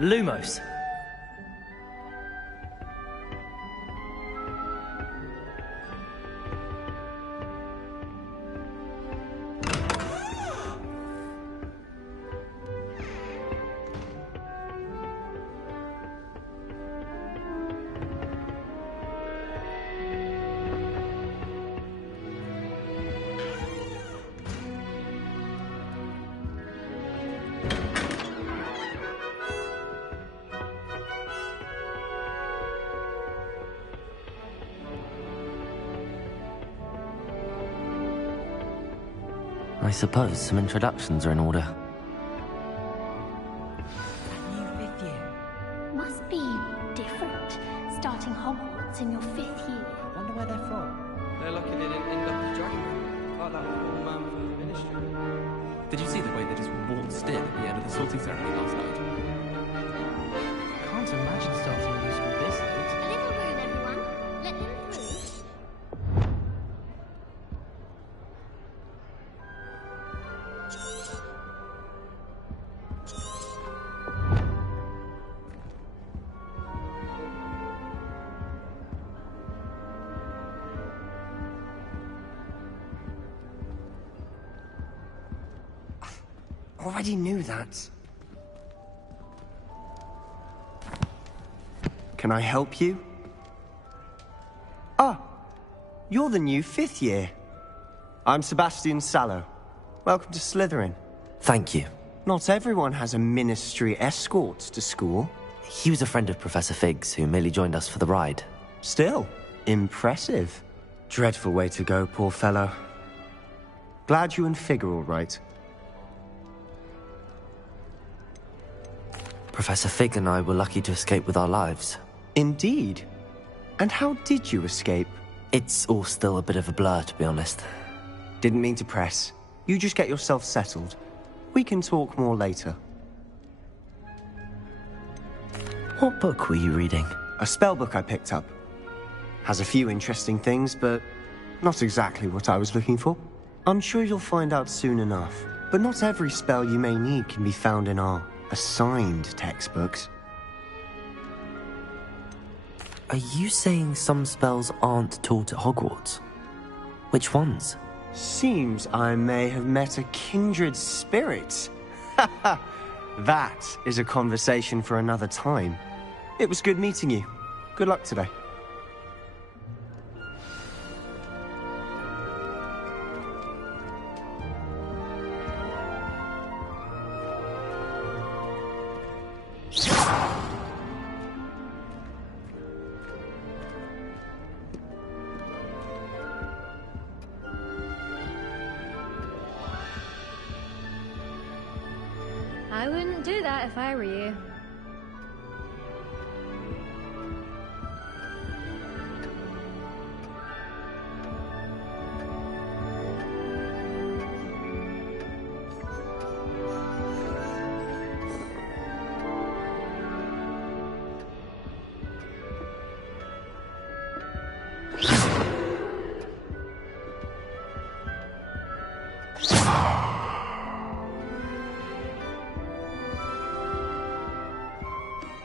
Lumos. I suppose some introductions are in order. New fifth year. Must be different, starting Hogwarts in your 5th year. Wonder where they're from. They're lucky they didn't end up as dragon, like that poor man from the ministry. Did you see the way they just waltzed in at the end of the sorting ceremony last night? Can't imagine starting a musical this late. A little room, everyone. Let them through. Already knew that. Can I help you? Ah, you're the new 5th year. I'm Sebastian Sallow. Welcome to Slytherin. Thank you. Not everyone has a ministry escort to school. He was a friend of Professor Fig's who merely joined us for the ride. Still, impressive. Dreadful way to go, poor fellow. Glad you and Fig are all right. Professor Fig and I were lucky to escape with our lives. Indeed. And how did you escape? It's all still a bit of a blur, to be honest. Didn't mean to press. You just get yourself settled. We can talk more later. What book were you reading? A spell book I picked up. Has a few interesting things, but not exactly what I was looking for. I'm sure you'll find out soon enough. But not every spell you may need can be found in our assigned textbooks. Are you saying some spells aren't taught at Hogwarts? Which ones? Seems I may have met a kindred spirit. That is a conversation for another time. It was good meeting you. Good luck today. I wouldn't do that if I were you.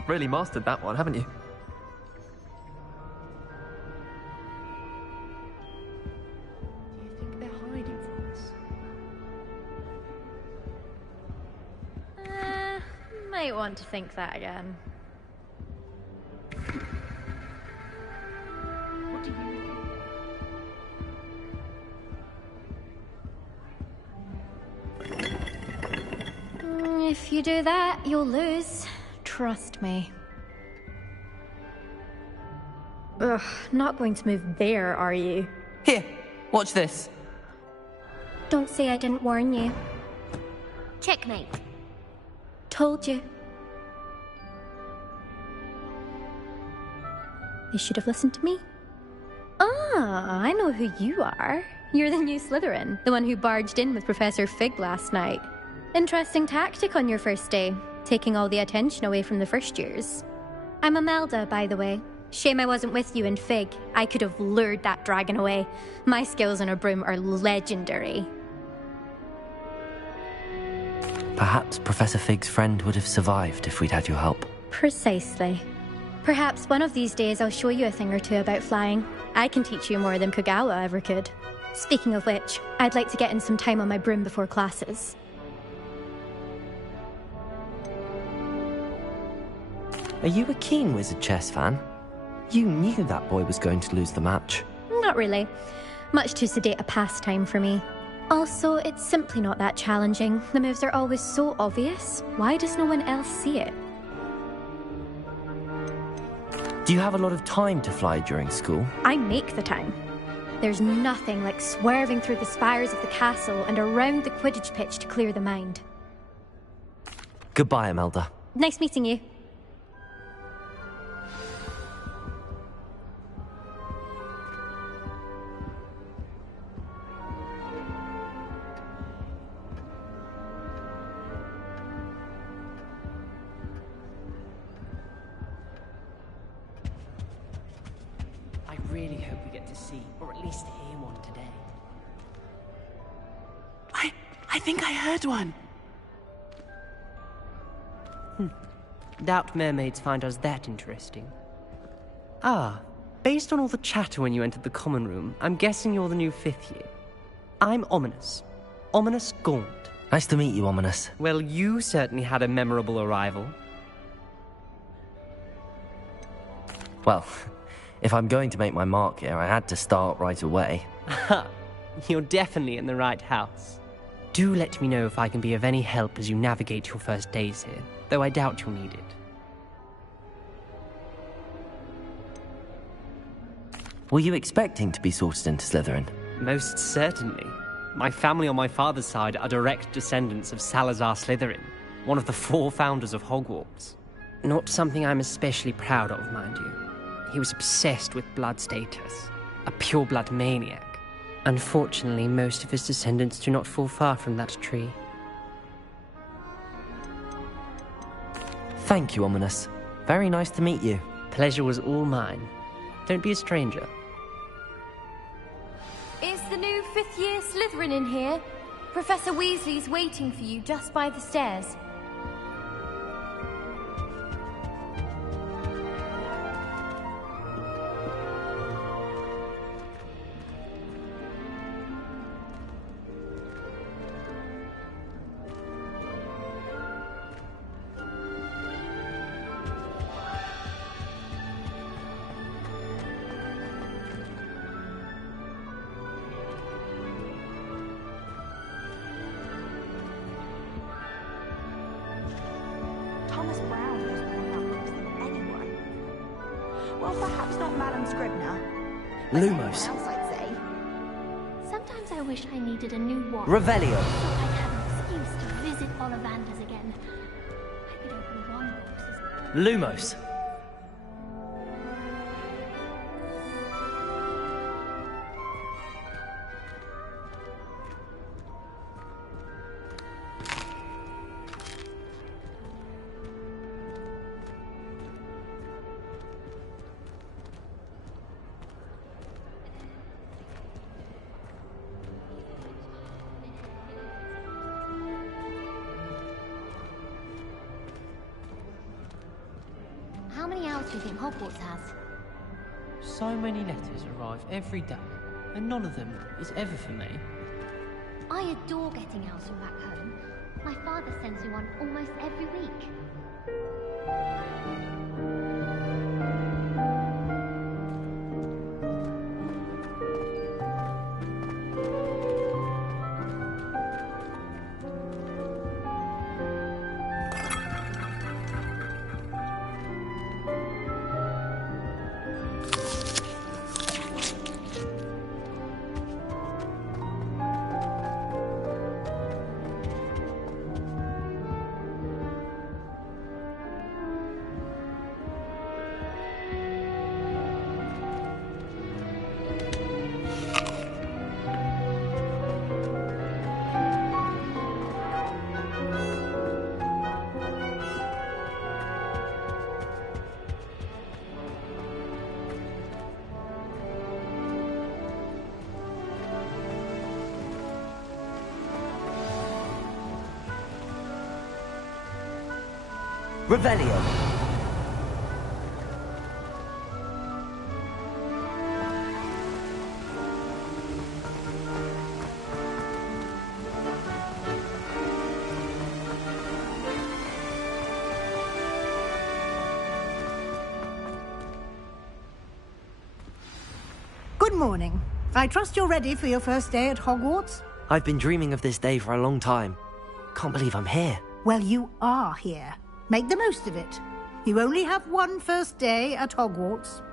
Really mastered that one, haven't you? Do you think they're hiding from us? Might want to think that again. What do you think? If you do that, you'll lose. Trust me. Ugh, not going to move there, are you? Here, watch this. Don't say I didn't warn you. Checkmate. Told you. You should have listened to me. Ah, I know who you are. You're the new Slytherin, the one who barged in with Professor Fig last night. Interesting tactic on your first day, taking all the attention away from the first years. I'm Imelda, by the way. Shame I wasn't with you in Fig. I could have lured that dragon away. My skills on a broom are legendary. Perhaps Professor Fig's friend would have survived if we'd had your help. Precisely. Perhaps one of these days I'll show you a thing or two about flying. I can teach you more than Kogawa ever could. Speaking of which, I'd like to get in some time on my broom before classes. Are you a keen Wizard Chess fan? You knew that boy was going to lose the match. Not really. Much too sedate a pastime for me. Also, it's simply not that challenging. The moves are always so obvious. Why does no one else see it? Do you have a lot of time to fly during school? I make the time. There's nothing like swerving through the spires of the castle and around the Quidditch pitch to clear the mind. Goodbye, Imelda. Nice meeting you. I really hope we get to see, or at least hear one today. I think I heard one. Doubt mermaids find us that interesting. Ah, based on all the chatter when you entered the common room, I'm guessing you're the new 5th year. I'm Ominous. Ominous Gaunt. Nice to meet you, Ominous. Well, you certainly had a memorable arrival. Well, if I'm going to make my mark here, I had to start right away. Ha! You're definitely in the right house. Do let me know if I can be of any help as you navigate your first days here, though I doubt you'll need it. Were you expecting to be sorted into Slytherin? Most certainly. My family on my father's side are direct descendants of Salazar Slytherin, one of the 4 founders of Hogwarts. Not something I'm especially proud of, mind you. He was obsessed with blood status, a pure-blood maniac. Unfortunately, most of his descendants do not fall far from that tree. Thank you, Ominous. Very nice to meet you. Pleasure was all mine. Don't be a stranger. Is the new 5th year Slytherin in here? Professor Weasley's waiting for you just by the stairs. Thomas Brown has worn that looks than anyone. Well, perhaps not Madame Scribner. But Lumos. anyone else, I'd say. Sometimes I wish I needed a new wand. Revelio. So I'd have an excuse to visit Ollivanders again. I could open one box as Lumos. How many hours do you think Hogwarts has? So many letters arrive every day, and none of them is ever for me. I adore getting owls from back home. My father sends me one almost every week. Revelio. Good morning. I trust you're ready for your first day at Hogwarts? I've been dreaming of this day for a long time. Can't believe I'm here. Well, you are here. Make the most of it. You only have one first day at Hogwarts.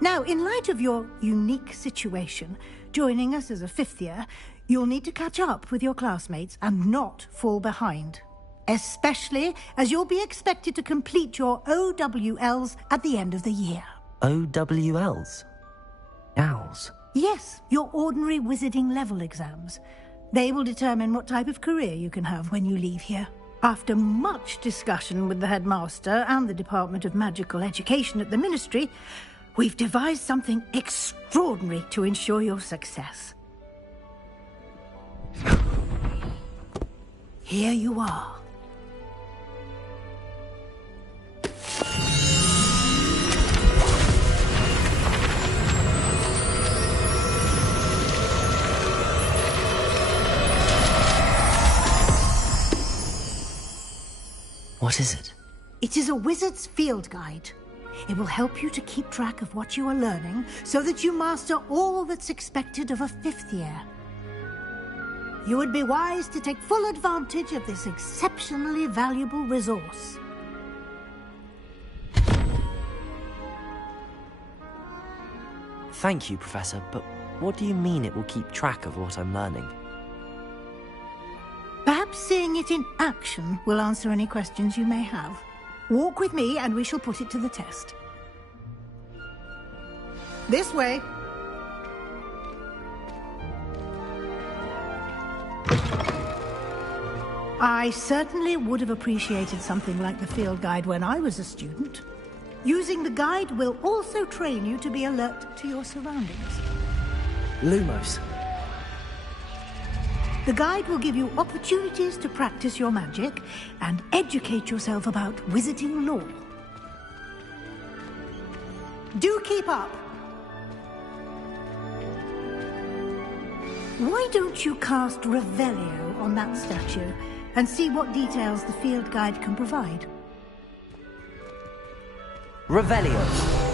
Now, in light of your unique situation, joining us as a fifth year, you'll need to catch up with your classmates and not fall behind. Especially as you'll be expected to complete your OWLs at the end of the year. OWLs? Owls? Yes, your ordinary wizarding level exams. They will determine what type of career you can have when you leave here. After much discussion with the headmaster and the Department of Magical Education at the Ministry, we've devised something extraordinary to ensure your success. Here you are. What is it? It is a wizard's field guide. It will help you to keep track of what you are learning so that you master all that's expected of a fifth year. You would be wise to take full advantage of this exceptionally valuable resource. Thank you, Professor, but what do you mean it will keep track of what I'm learning? Perhaps seeing it in action will answer any questions you may have. Walk with me and we shall put it to the test. This way. I certainly would have appreciated something like the field guide when I was a student. Using the guide will also train you to be alert to your surroundings. Lumos. The guide will give you opportunities to practice your magic and educate yourself about wizarding lore. Do keep up! Why don't you cast Revelio on that statue and see what details the field guide can provide? Revelio.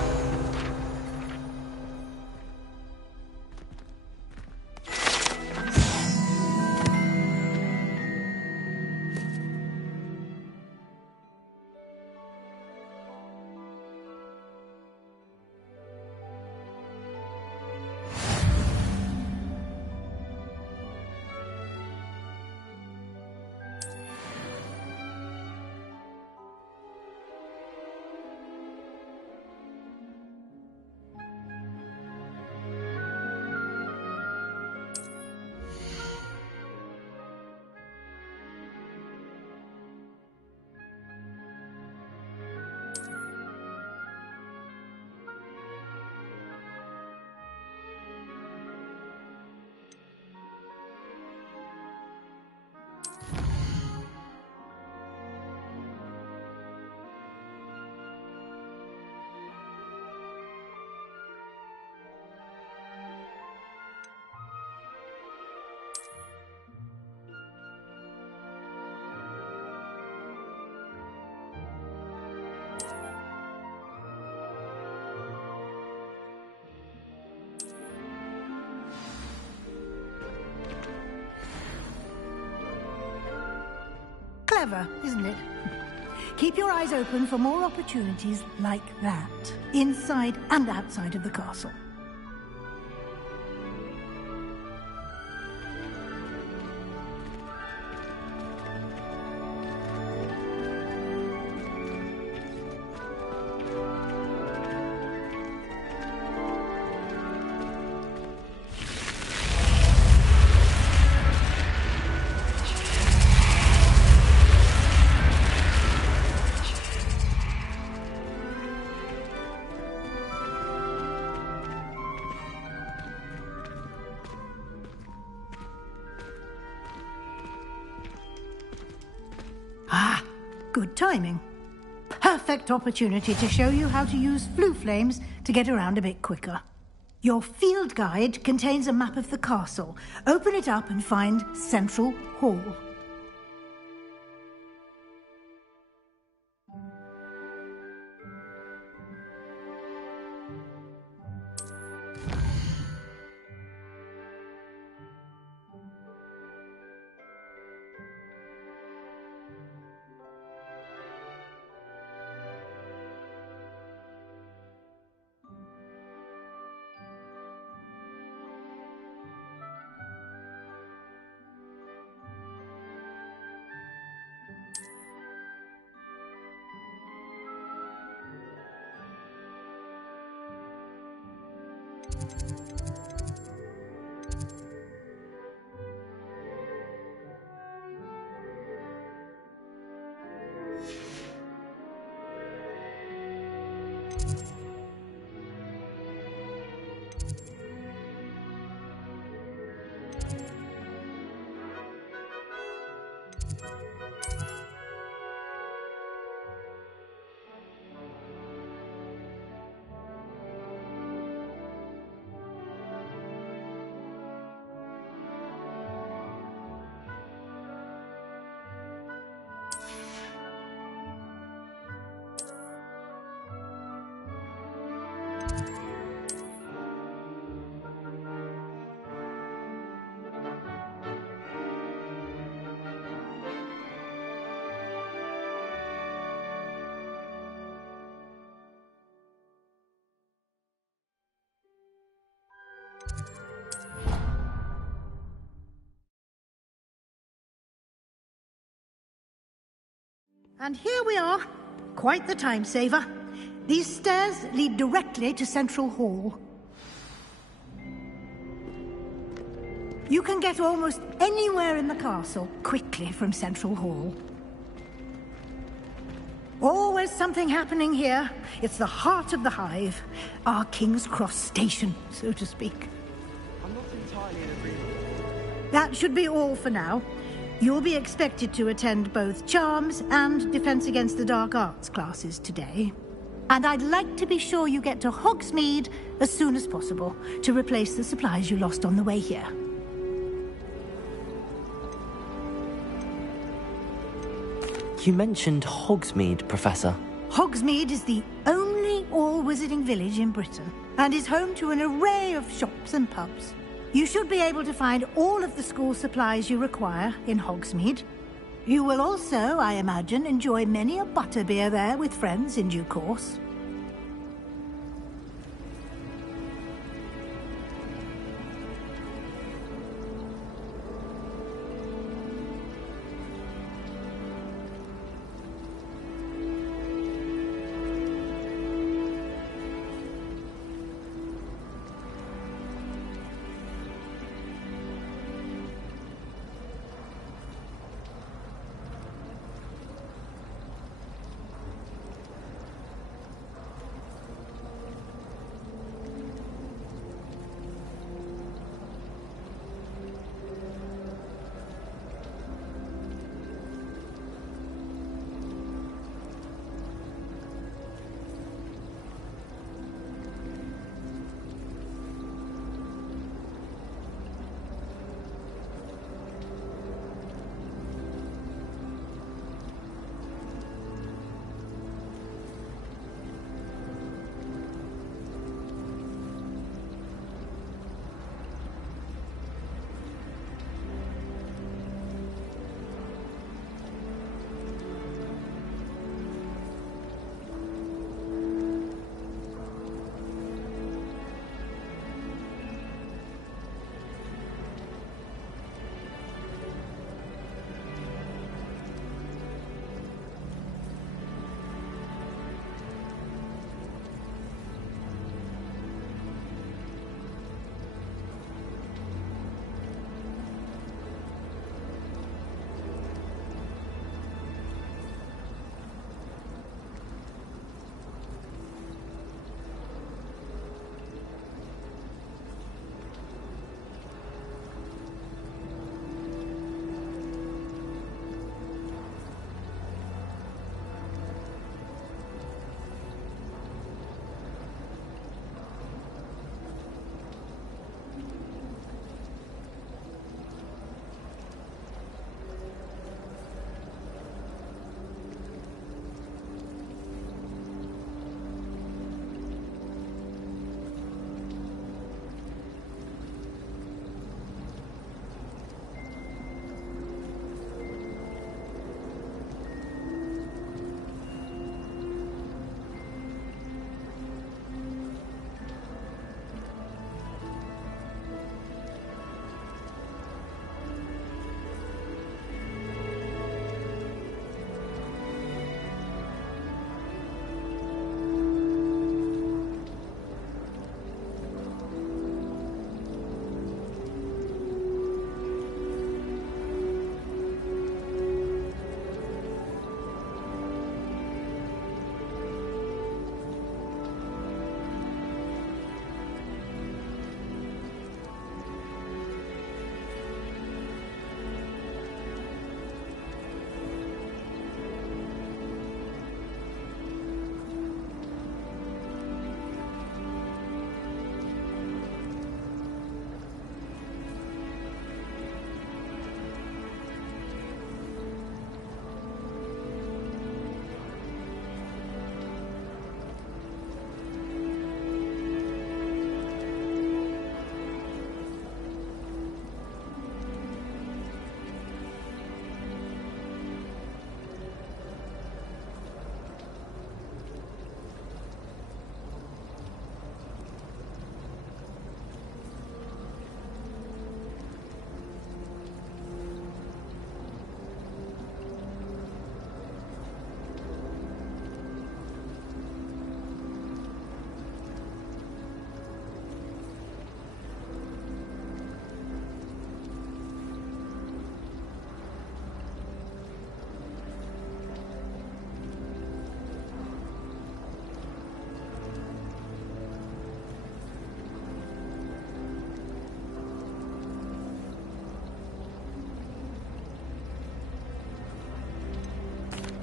Clever, isn't it? Keep your eyes open for more opportunities like that, inside and outside of the castle. Good timing. perfect opportunity to show you how to use flue flames to get around a bit quicker. Your field guide contains a map of the castle. Open it up and find Central Hall. And here we are. Quite the time saver. These stairs lead directly to Central Hall. You can get almost anywhere in the castle quickly from Central Hall. Always something happening here. It's the heart of the hive. Our King's Cross station, so to speak. I'm not entirely in agreement. That should be all for now. You'll be expected to attend both Charms and Defense Against the Dark Arts classes today. And I'd like to be sure you get to Hogsmeade as soon as possible to replace the supplies you lost on the way here. You mentioned Hogsmeade, Professor. Hogsmeade is the only all-wizarding village in Britain and is home to an array of shops and pubs. You should be able to find all of the school supplies you require in Hogsmeade. You will also, I imagine, enjoy many a butterbeer there with friends in due course.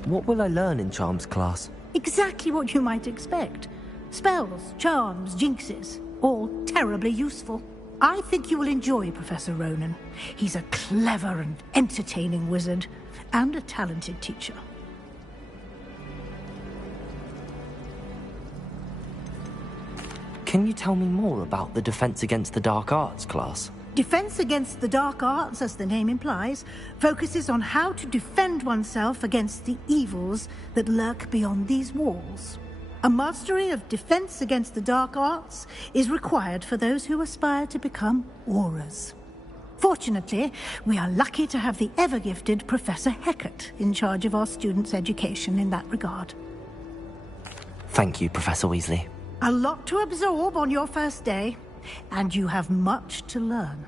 What will I learn in Charms class? Exactly what you might expect. Spells, charms, jinxes, all terribly useful. I think you will enjoy Professor Ronan. He's a clever and entertaining wizard, and a talented teacher. Can you tell me more about the Defense Against the Dark Arts class? Defense Against the Dark Arts, as the name implies, focuses on how to defend oneself against the evils that lurk beyond these walls. A mastery of Defense Against the Dark Arts is required for those who aspire to become Aurors. Fortunately, we are lucky to have the ever-gifted Professor Hecat in charge of our students' education in that regard. Thank you, Professor Weasley. A lot to absorb on your first day, and you have much to learn.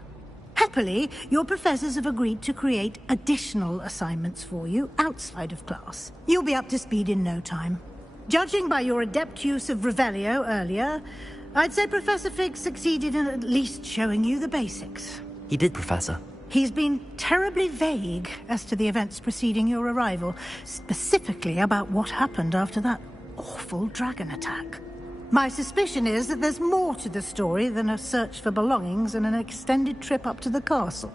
Happily, your professors have agreed to create additional assignments for you outside of class. You'll be up to speed in no time. Judging by your adept use of Revelio earlier, I'd say Professor Fig succeeded in at least showing you the basics. He did, Professor. He's been terribly vague as to the events preceding your arrival, specifically about what happened after that awful dragon attack. My suspicion is that there's more to the story than a search for belongings and an extended trip up to the castle.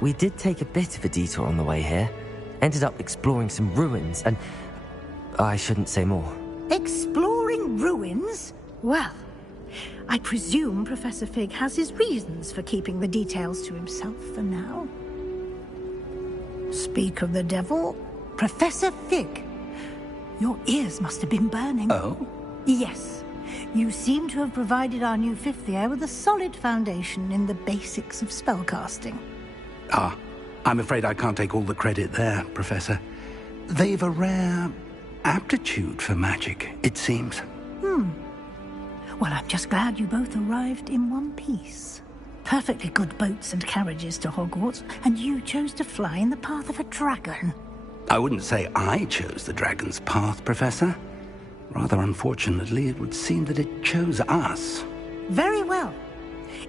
We did take a bit of a detour on the way here. Ended up exploring some ruins and... I shouldn't say more. Exploring ruins? Well, I presume Professor Fig has his reasons for keeping the details to himself for now. Speak of the devil, Professor Fig. Your ears must have been burning. Oh? Yes. You seem to have provided our new fifth year with a solid foundation in the basics of spellcasting. Ah, I'm afraid I can't take all the credit there, Professor. They've a rare aptitude for magic, it seems. Well, I'm just glad you both arrived in one piece. Perfectly good boats and carriages to Hogwarts, and you chose to fly in the path of a dragon. I wouldn't say I chose the dragon's path, Professor. Rather unfortunately, it would seem that it chose us. Very well.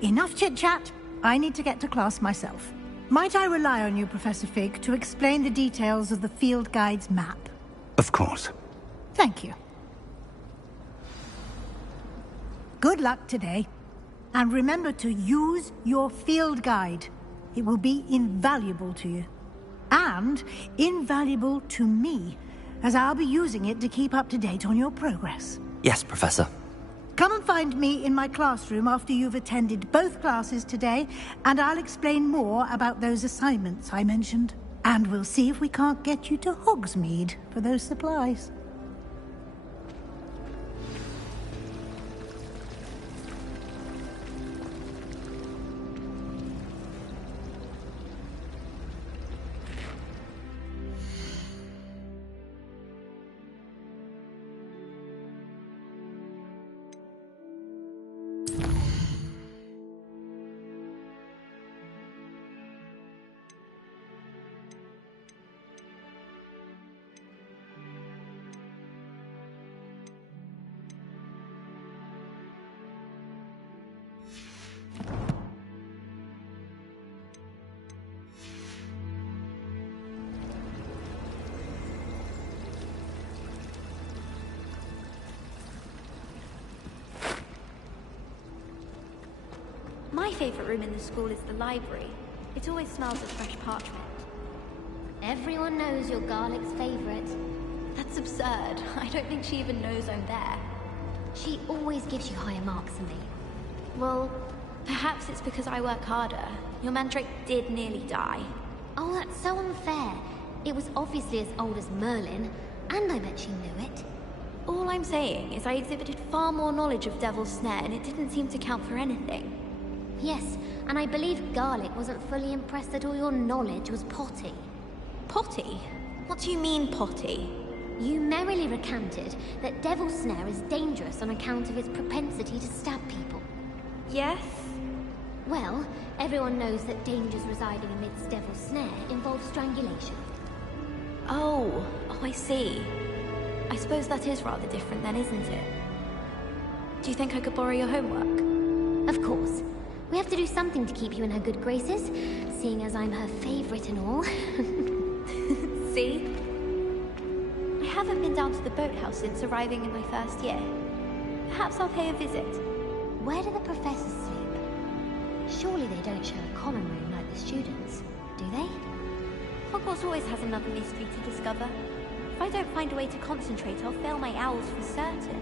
Enough chit-chat. I need to get to class myself. Might I rely on you, Professor Fig, to explain the details of the field guide's map? Of course. Thank you. Good luck today. And remember to use your field guide. It will be invaluable to you. And invaluable to me, as I'll be using it to keep up to date on your progress. Yes, Professor. Come and find me in my classroom after you've attended both classes today, and I'll explain more about those assignments I mentioned. And we'll see if we can't get you to Hogsmeade for those supplies. My favourite room in the school is the library. It always smells of fresh parchment. Everyone knows you're Garlic's favourite. That's absurd. I don't think she even knows I'm there. She always gives you higher marks than me. Well, perhaps it's because I work harder. Your mandrake did nearly die. Oh, that's so unfair. It was obviously as old as Merlin, and I bet she knew it. All I'm saying is I exhibited far more knowledge of Devil's Snare, and it didn't seem to count for anything. Yes, and I believe Garlic wasn't fully impressed that all your knowledge was potty. Potty? What do you mean, potty? You merrily recanted that Devil's Snare is dangerous on account of its propensity to stab people. Yes? Well, everyone knows that dangers residing amidst Devil's Snare involve strangulation. Oh, I see. I suppose that is rather different then, isn't it? Do you think I could borrow your homework? Of course. We have to do something to keep you in her good graces, seeing as I'm her favorite and all. See? I haven't been down to the boathouse since arriving in my first year. Perhaps I'll pay a visit. Where do the professors sleep? Surely they don't share a common room like the students, do they? Hogwarts always has another mystery to discover. If I don't find a way to concentrate, I'll fail my owls for certain.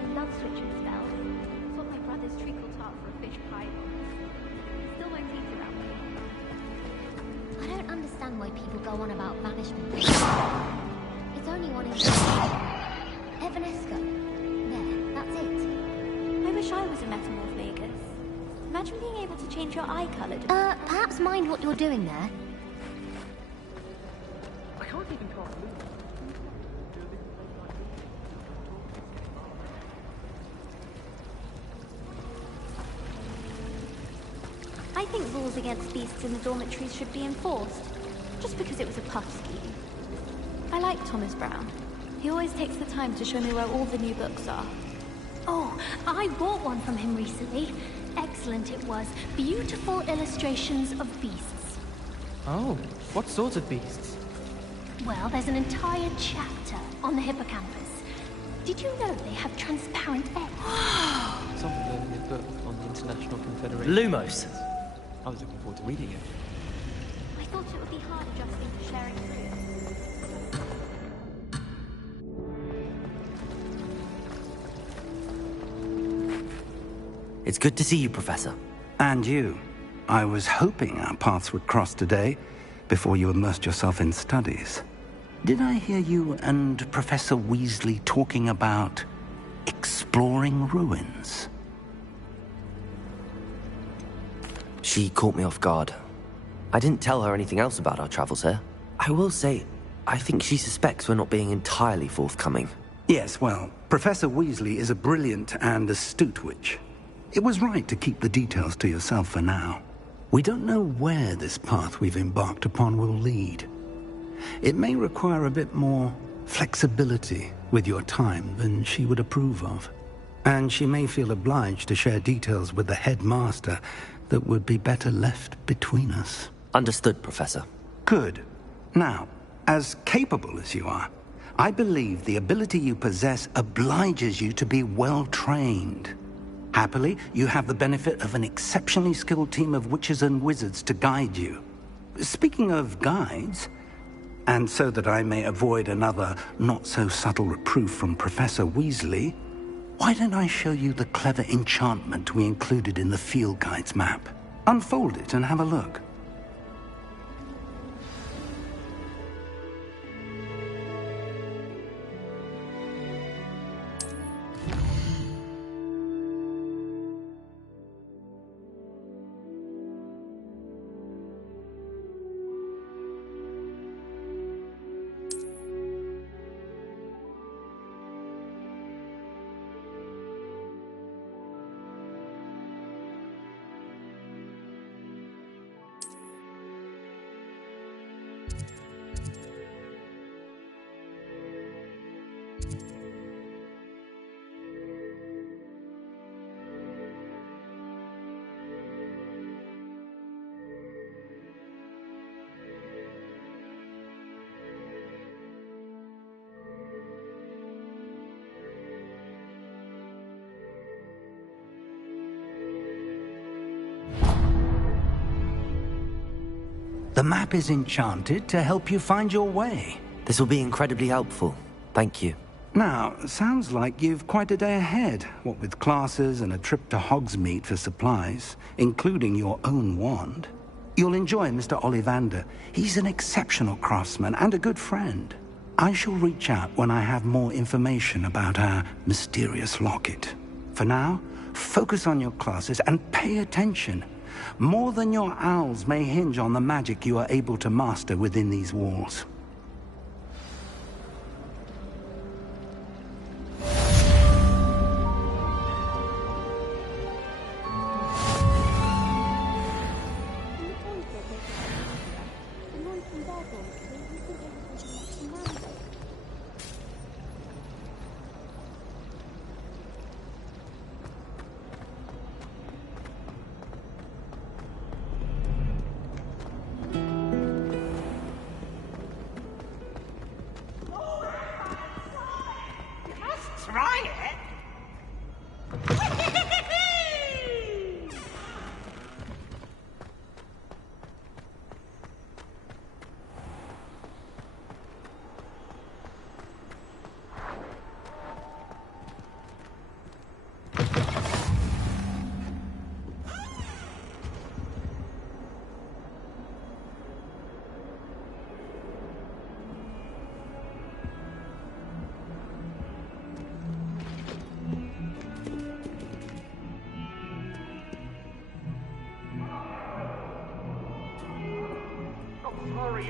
I love switching spells. Swap my brother's treacle tart for a fish pie once. He still won't eat around me. I don't understand why people go on about banishment. It's only one in Evanesco. There, that's it. I wish I was a metamorph Vegas. Imagine being able to change your eye colour. Perhaps mind what you're doing there. I can't even cast Lumen. I think rules against beasts in the dormitories should be enforced, just because it was a puff scheme. I like Thomas Brown. He always takes the time to show me where all the new books are. Oh, I bought one from him recently. Excellent it was. Beautiful illustrations of beasts. Oh, what sort of beasts? Well, there's an entire chapter on the hippocampus. Did you know they have transparent eggs? Someone gave me a book on the International Confederation. Lumos. I was looking forward to reading it. I thought it would be hard adjusting to sharing food. It's good to see you, Professor. And you. I was hoping our paths would cross today, before you immersed yourself in studies. Did I hear you and Professor Weasley talking about exploring ruins? She caught me off guard. I didn't tell her anything else about our travels here. I will say, I think she suspects we're not being entirely forthcoming. Yes, well, Professor Weasley is a brilliant and astute witch. It was right to keep the details to yourself for now. We don't know where this path we've embarked upon will lead. It may require a bit more flexibility with your time than she would approve of. And she may feel obliged to share details with the headmaster that would be better left between us. Understood, Professor. Good. Now, as capable as you are, I believe the ability you possess obliges you to be well trained. Happily, you have the benefit of an exceptionally skilled team of witches and wizards to guide you. Speaking of guides, and so that I may avoid another not-so-subtle reproof from Professor Weasley, why don't I show you the clever enchantment we included in the field guide's map? Unfold it and have a look. The map is enchanted to help you find your way. This will be incredibly helpful. Thank you. Now, sounds like you've quite a day ahead, what with classes and a trip to Hogsmeade for supplies, including your own wand. You'll enjoy Mr. Ollivander. He's an exceptional craftsman and a good friend. I shall reach out when I have more information about our mysterious locket. For now, focus on your classes and pay attention. More than your owls may hinge on the magic you are able to master within these walls. try it?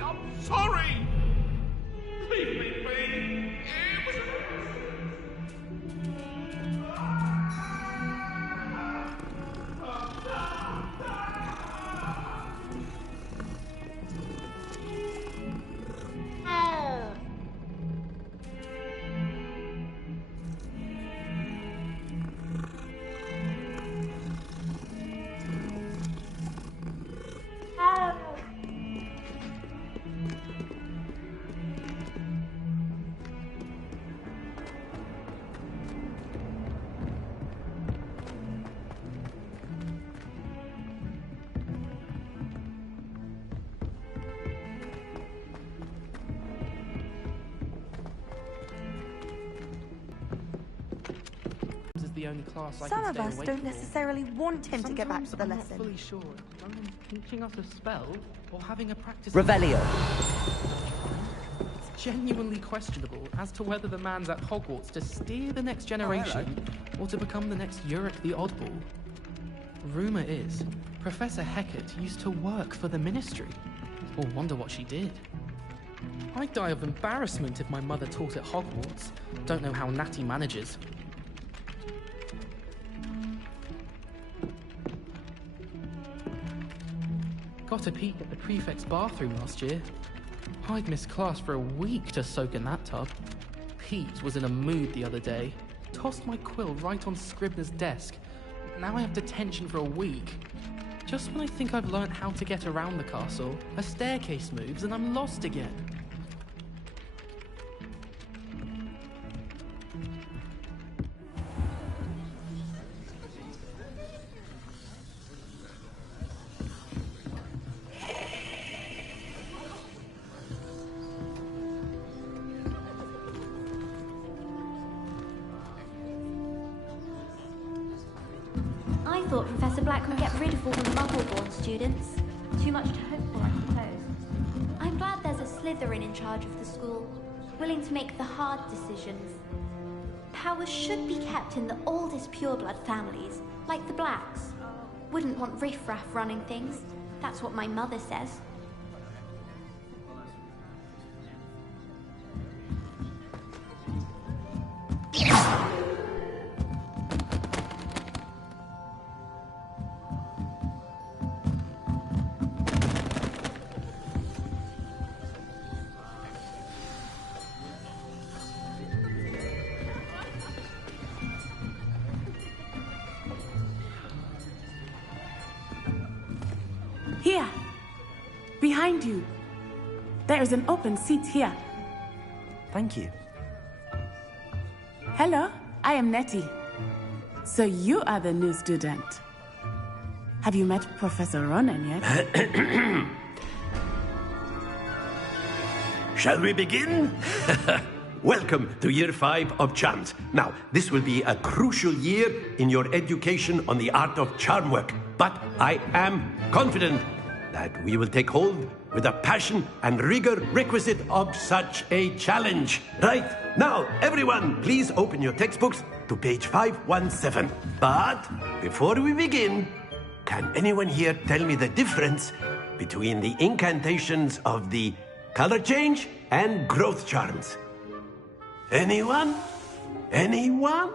I'm sorry! Leave me be! The only class I Some can of stay us awake don't for. necessarily want him to get back to the I'm lesson. not fully sure. I'm teaching us a spell or having a practice. Revelio. It's genuinely questionable as to whether the man's at Hogwarts to steer the next generation or to become the next Uric the Oddball. Rumor is, Professor Hecat used to work for the Ministry. Or wonder what she did. I'd die of embarrassment if my mother taught at Hogwarts. Don't know how Natty manages. Got a peek at the prefect's bathroom last year. I'd missed class for a week to soak in that tub. Pete was in a mood the other day. Tossed my quill right on Scribner's desk. Now I have detention for a week. Just when I think I've learnt how to get around the castle, a staircase moves and I'm lost again. I thought Professor Black would get rid of all the Muggle-born students. Too much to hope for, I suppose. I'm glad there's a Slytherin in charge of the school, willing to make the hard decisions. Powers should be kept in the oldest pureblood families, like the Blacks. Wouldn't want riffraff running things. That's what my mother says. Here, behind you. There is an open seat here. Thank you. Hello, I am Nettie. So you are the new student. Have you met Professor Ronan yet? Shall we begin? Welcome to Year 5 of Charms. Now, this will be a crucial year in your education on the art of charm work. But I am confident that we will take hold with the passion and rigor requisite of such a challenge. Right, now, everyone, please open your textbooks to page 517. But before we begin, can anyone here tell me the difference between the incantations of the color change and growth charms? Anyone? Anyone?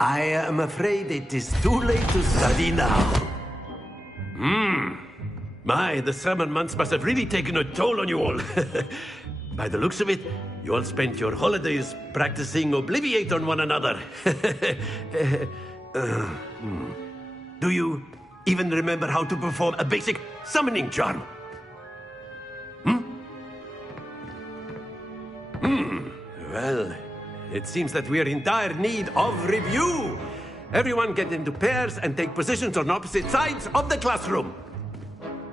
I am afraid it is too late to study now. My, the summer months must have really taken a toll on you all. By the looks of it, you all spent your holidays practicing Obliviate on one another. Do you even remember how to perform a basic summoning charm? Well, it seems that we are in dire need of review. Everyone get into pairs and take positions on opposite sides of the classroom.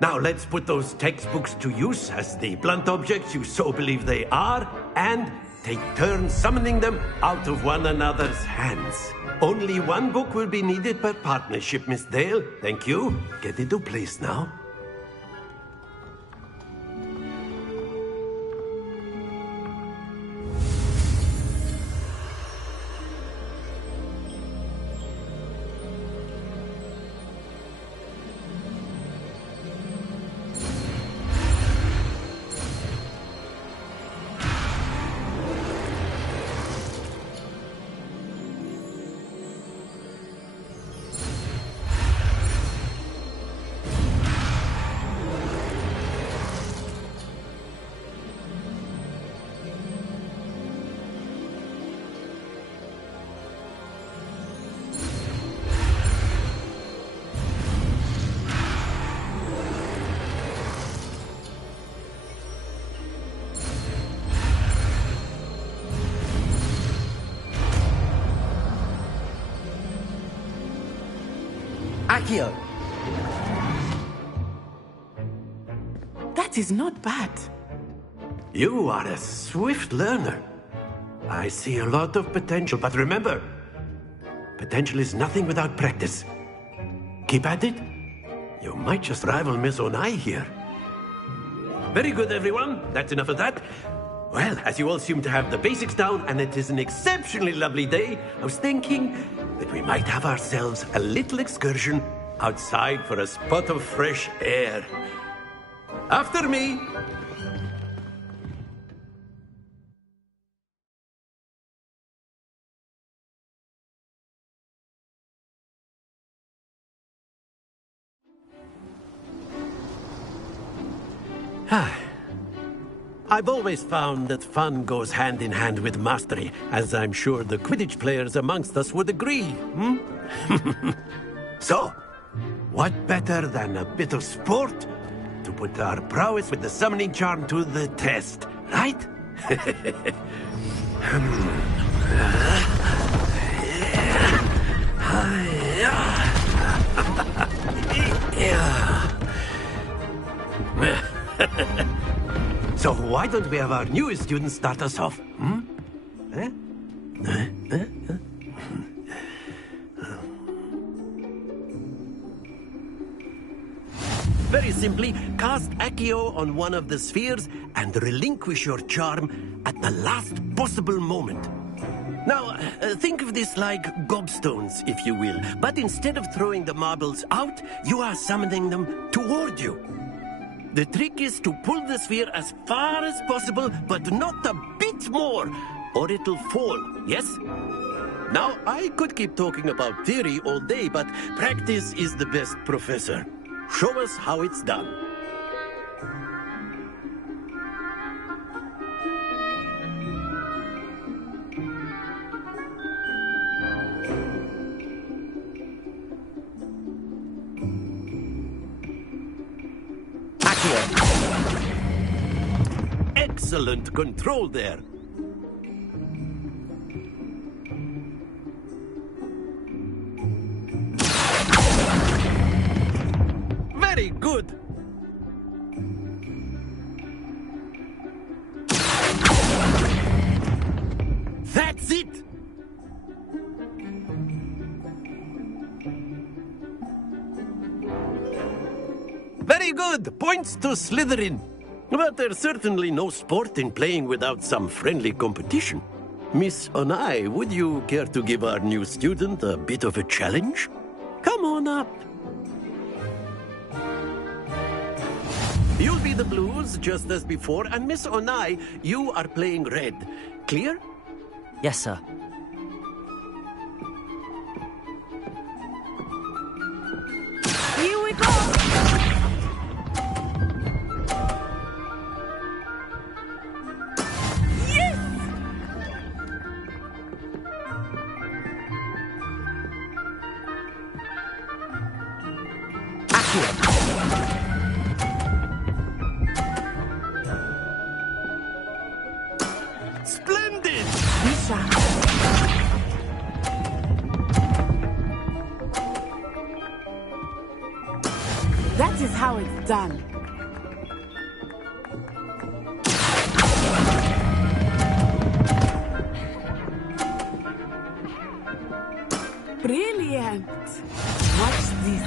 Now let's put those textbooks to use as the blunt objects you so believe they are, and take turns summoning them out of one another's hands. Only one book will be needed per partnership, Miss Dale. Thank you. Get into place now. Akio! That is not bad. You are a swift learner. I see a lot of potential, but remember, potential is nothing without practice. Keep at it. You might just rival Miss Onai here. Very good, everyone. That's enough of that. Well, as you all seem to have the basics down, and it is an exceptionally lovely day, I was thinking that we might have ourselves a little excursion outside for a spot of fresh air. After me! I've always found that fun goes hand in hand with mastery, as I'm sure the Quidditch players amongst us would agree, So, what better than a bit of sport to put our prowess with the summoning charm to the test, right? So why don't we have our newest student start us off? Very simply, cast Accio on one of the spheres and relinquish your charm at the last possible moment. Now, think of this like gobstones, if you will. But instead of throwing the marbles out, you are summoning them toward you. The trick is to pull the sphere as far as possible, but not a bit more, or it'll fall, yes? Now, I could keep talking about theory all day, but practice is the best professor. Show us how it's done. Excellent control there. Very good. That's it. Very good. Points to Slytherin. But there's certainly no sport in playing without some friendly competition. Miss Onai, would you care to give our new student a bit of a challenge? Come on up. You'll be the blues, just as before, and Miss Onai, you are playing red. Clear? Yes, sir. Here we go! Splendid! That is how it's done. Brilliant! Watch this.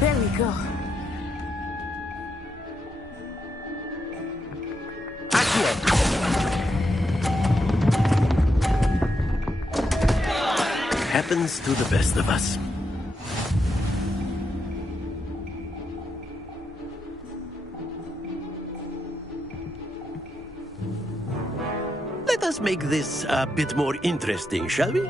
There we go. Happens to the best of us. Let us make this a bit more interesting, shall we?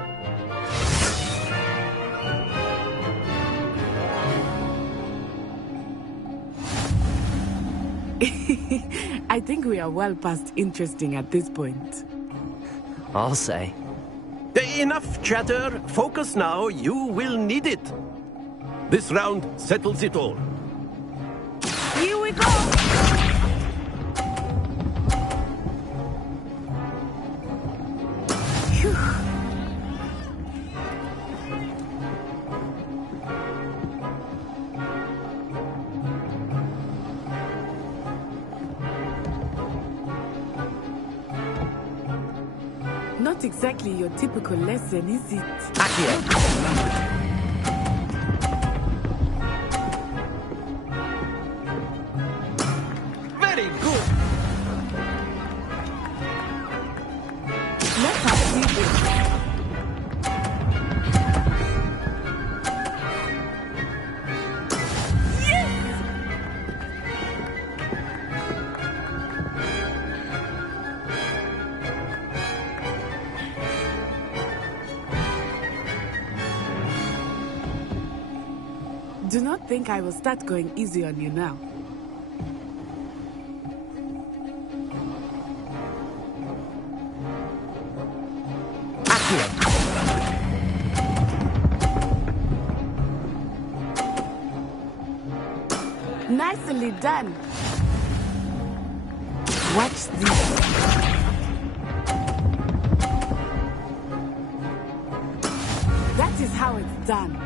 I think we are well past interesting at this point. I'll say. Enough chatter. Focus now. You will need it. This round settles it all. Here we go! Phew. Not exactly your typical lesson, is it? Very good. Let us see this. Do not think I will start going easy on you now. Nicely done. Watch this. That is how it's done.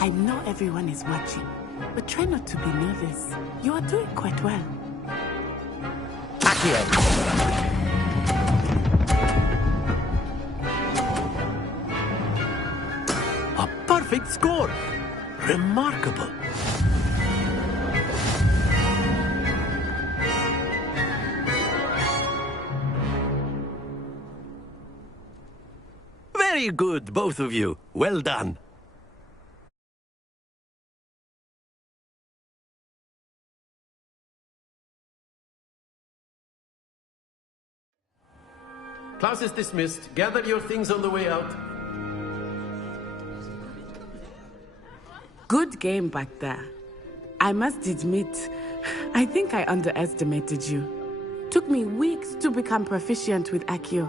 I know everyone is watching, but try not to be nervous. You are doing quite well. A perfect score. Remarkable. Very good, both of you. Well done. Class is dismissed. Gather your things on the way out. Good game back there. I must admit, I think I underestimated you. Took me weeks to become proficient with Accio.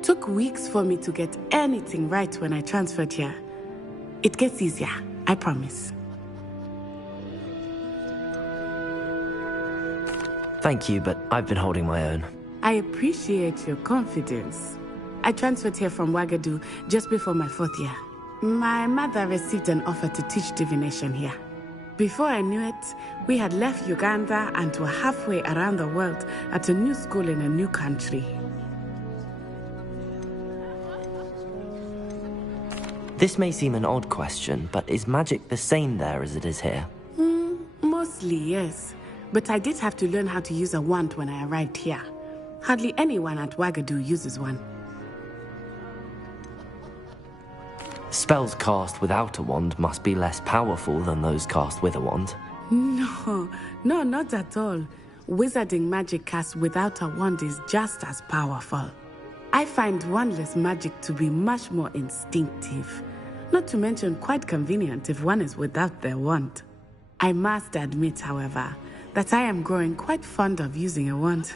Took weeks for me to get anything right when I transferred here. It gets easier, I promise. Thank you, but I've been holding my own. I appreciate your confidence. I transferred here from Ouagadougou just before my 4th year. My mother received an offer to teach divination here. Before I knew it, we had left Uganda and were halfway around the world at a new school in a new country. This may seem an odd question, but is magic the same there as it is here? Mostly, yes. But I did have to learn how to use a wand when I arrived here. Hardly anyone at Ouagadougou uses one. Spells cast without a wand must be less powerful than those cast with a wand. No, not at all. Wizarding magic cast without a wand is just as powerful. I find wandless magic to be much more instinctive. Not to mention quite convenient if one is without their wand. I must admit, however, that I am growing quite fond of using a wand.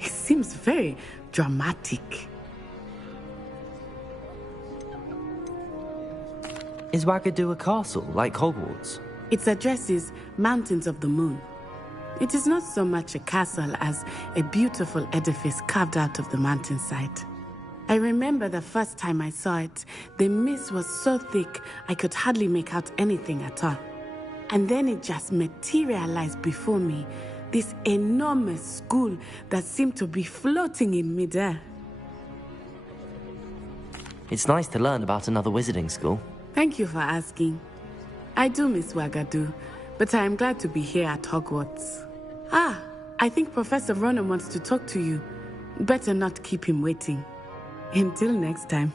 It seems very dramatic. Is Wagadu a castle, like Hogwarts? Its address is Mountains of the Moon. It is not so much a castle as a beautiful edifice carved out of the mountainside. I remember the first time I saw it, the mist was so thick I could hardly make out anything at all. And then it just materialized before me, this enormous school that seemed to be floating in midair. It's nice to learn about another wizarding school. Thank you for asking. I do miss Wagadu, but I am glad to be here at Hogwarts. Ah, I think Professor Ronan wants to talk to you. Better not keep him waiting. Until next time.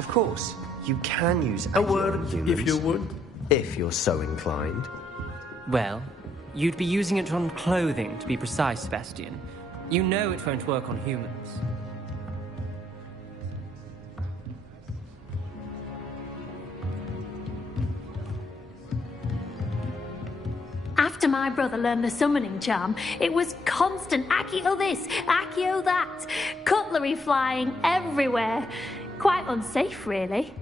Of course, you can use a word if you would. If you're so inclined. Well, you'd be using it on clothing, to be precise, Sebastian. You know it won't work on humans. After my brother learned the summoning charm, it was constant Accio this, Accio that, cutlery flying everywhere. Quite unsafe, really.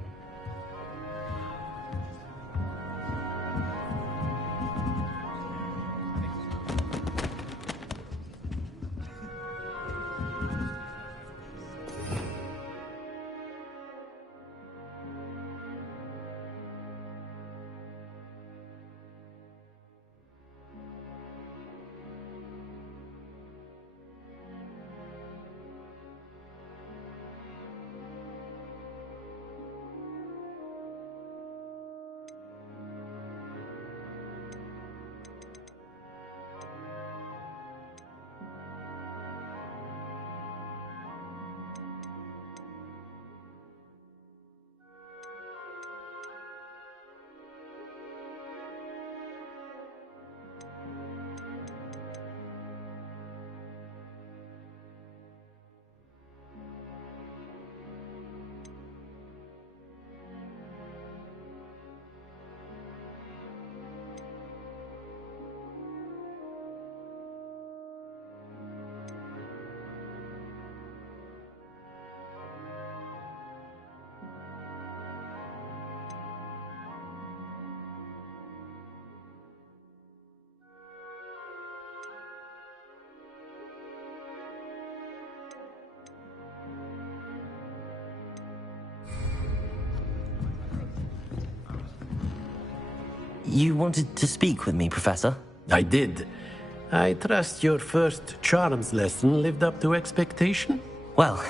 You wanted to speak with me, Professor? I did. I trust your first charms lesson lived up to expectation? Well,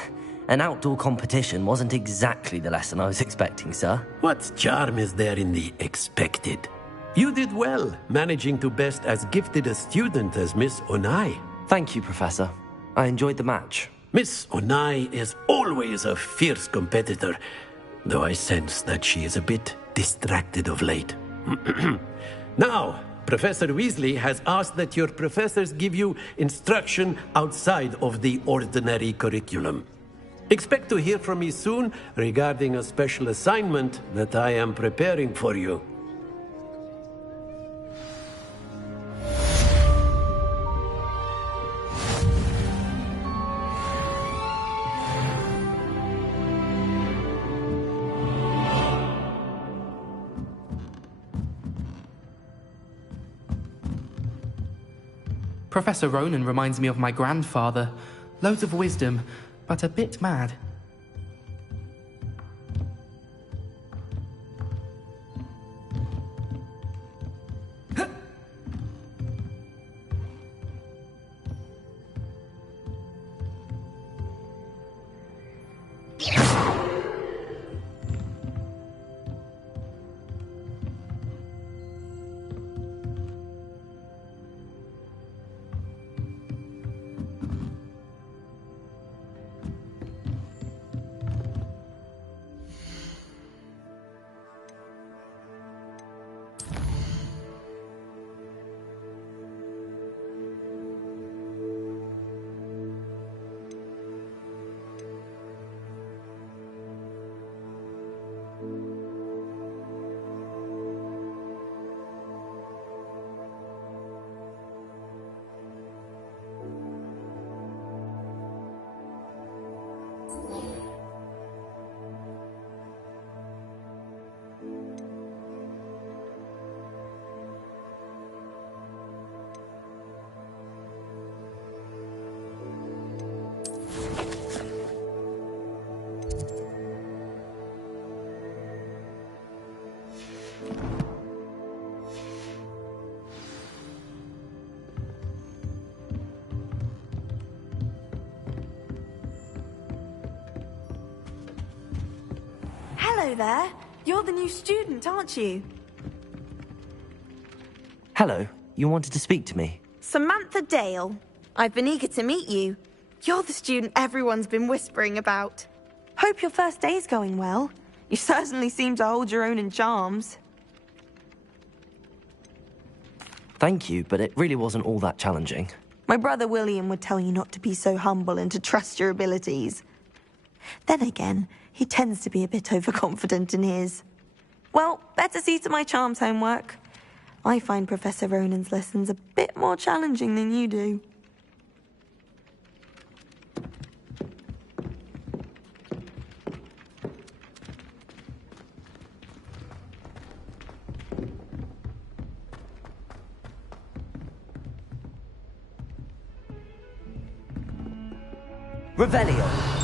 an outdoor competition wasn't exactly the lesson I was expecting, sir. What charm is there in the expected? You did well, managing to best as gifted a student as Miss Onai. Thank you, Professor. I enjoyed the match. Miss Onai is always a fierce competitor, though I sense that she is a bit distracted of late. Now, Professor Weasley has asked that your professors give you instruction outside of the ordinary curriculum. Expect to hear from me soon regarding a special assignment that I am preparing for you. Professor Ronan reminds me of my grandfather. Loads of wisdom, but a bit mad. Hello there. You're the new student, aren't you? Hello. You wanted to speak to me? Samantha Dale. I've been eager to meet you. You're the student everyone's been whispering about. Hope your first day's going well. You certainly seem to hold your own in charms. Thank you, but it really wasn't all that challenging. My brother William would tell you not to be so humble and to trust your abilities. Then again, he tends to be a bit overconfident in his. Well, better see to my charms homework. I find Professor Ronan's lessons a bit more challenging than you do. Revelio.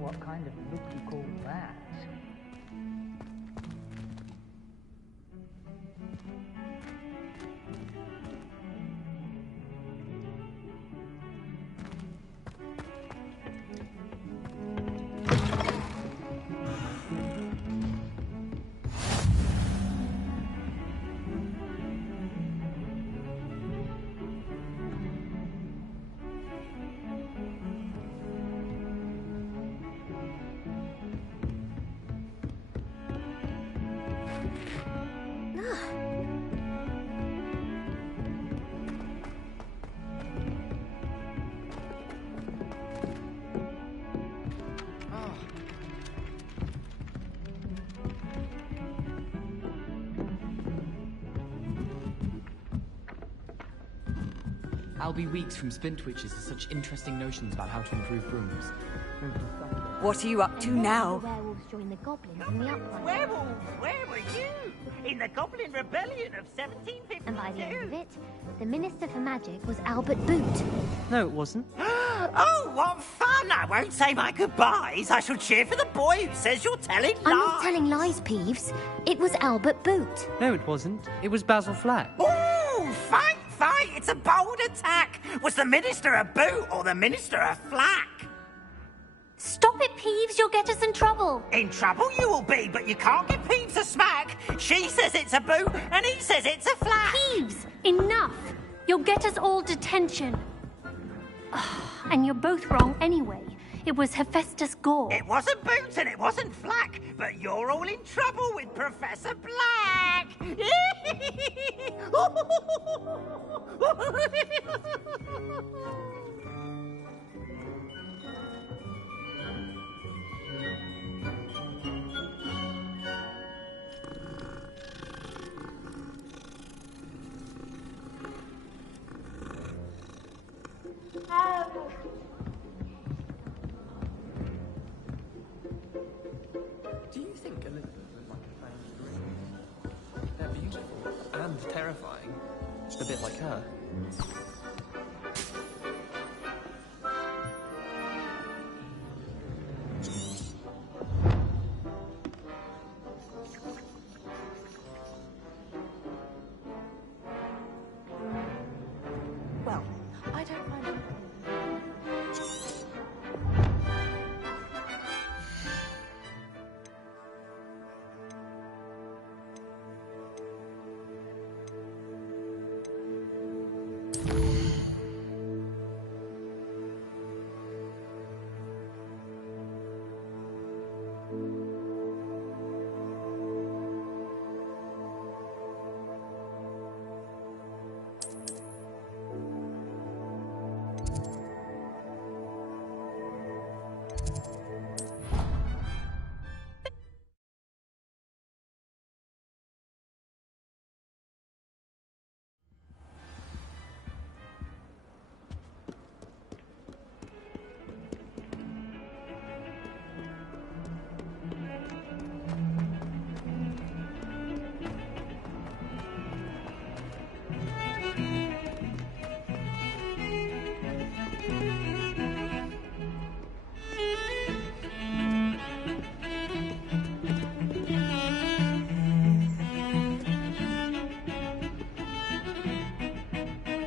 What kind of look you call that? I'll be weeks from Splintwitches with such interesting notions about how to improve brooms. What are you up to now? Werewolves joined the goblins in the uprising. Werewolves, where were you? In the Goblin Rebellion of 1752. And by the end of it, the Minister for Magic was Albert Boot. No, it wasn't. Oh, what fun! I won't say my goodbyes. I shall cheer for the boy who says you're telling lies. I'm not telling lies, Peeves. It was Albert Boot. No, it wasn't. It was Basil Flack. Ooh, fight! It's a bold attack. Was the Minister a boot or the Minister a flack? Stop it, Peeves. You'll get us in trouble. In trouble you will be, but you can't give Peeves a smack. She says it's a boot, and he says it's a flack. Peeves, enough. You'll get us all detention. And you're both wrong anyway. It was Hephaestus Gore. It wasn't boot and it wasn't flack, but you're all in trouble with Professor Black. Do you think Elizabeth would like to find dreams? They're beautiful and terrifying. A bit like her. Well, I don't find it.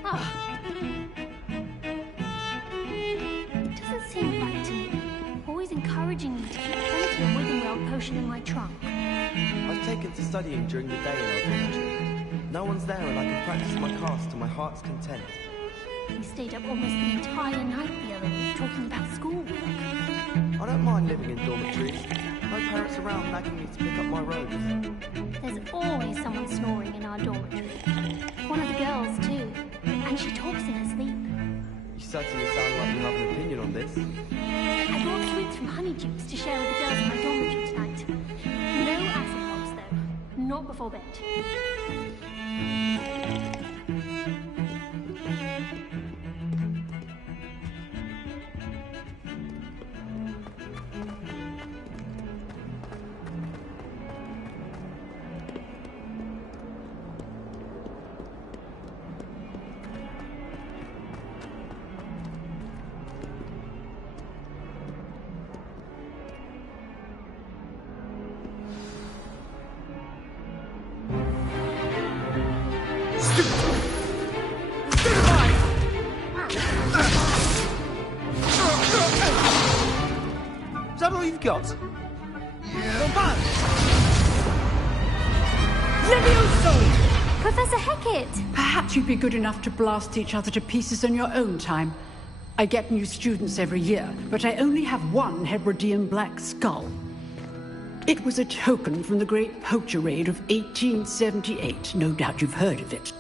It doesn't seem right to me. Always encouraging me to keep plenty of withing world potion in my trunk. I've taken to studying during the day in our dormitory. No one's there and I can practice my cast to my heart's content. We stayed up almost the entire night the other week talking about schoolwork. I don't mind living in dormitories. No parents around nagging me to pick up my robes. There's always someone snoring in our dormitory. One of the girls, too. And she talks in her sleep. You certainly sound like you have an opinion on this. I brought sweets from Honeyjuice to share with the girls in my dormitory tonight. No acid pops, though. Not before bed. Is that all you've got? Levioso! Professor Hecat! Perhaps you'd be good enough to blast each other to pieces in your own time. I get new students every year, but I only have one Hebridean black skull. It was a token from the Great Poacher Raid of 1878. No doubt you've heard of it.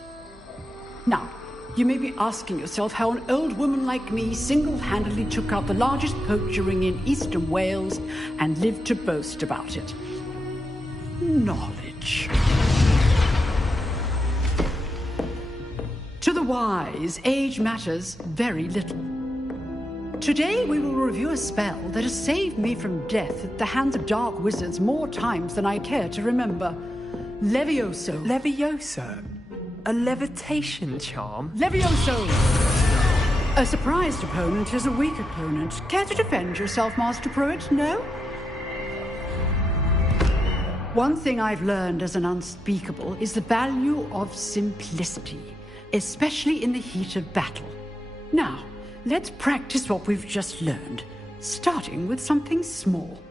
Now, you may be asking yourself how an old woman like me single-handedly took out the largest poacher ring in eastern Wales and lived to boast about it. Knowledge. To the wise, age matters very little. Today we will review a spell that has saved me from death at the hands of dark wizards more times than I care to remember. Levioso. Levioso? A levitation charm? Levioso! A surprised opponent is a weak opponent. Care to defend yourself, Master Pruitt? No? One thing I've learned as an unspeakable is the value of simplicity, especially in the heat of battle. Now, let's practice what we've just learned, starting with something small.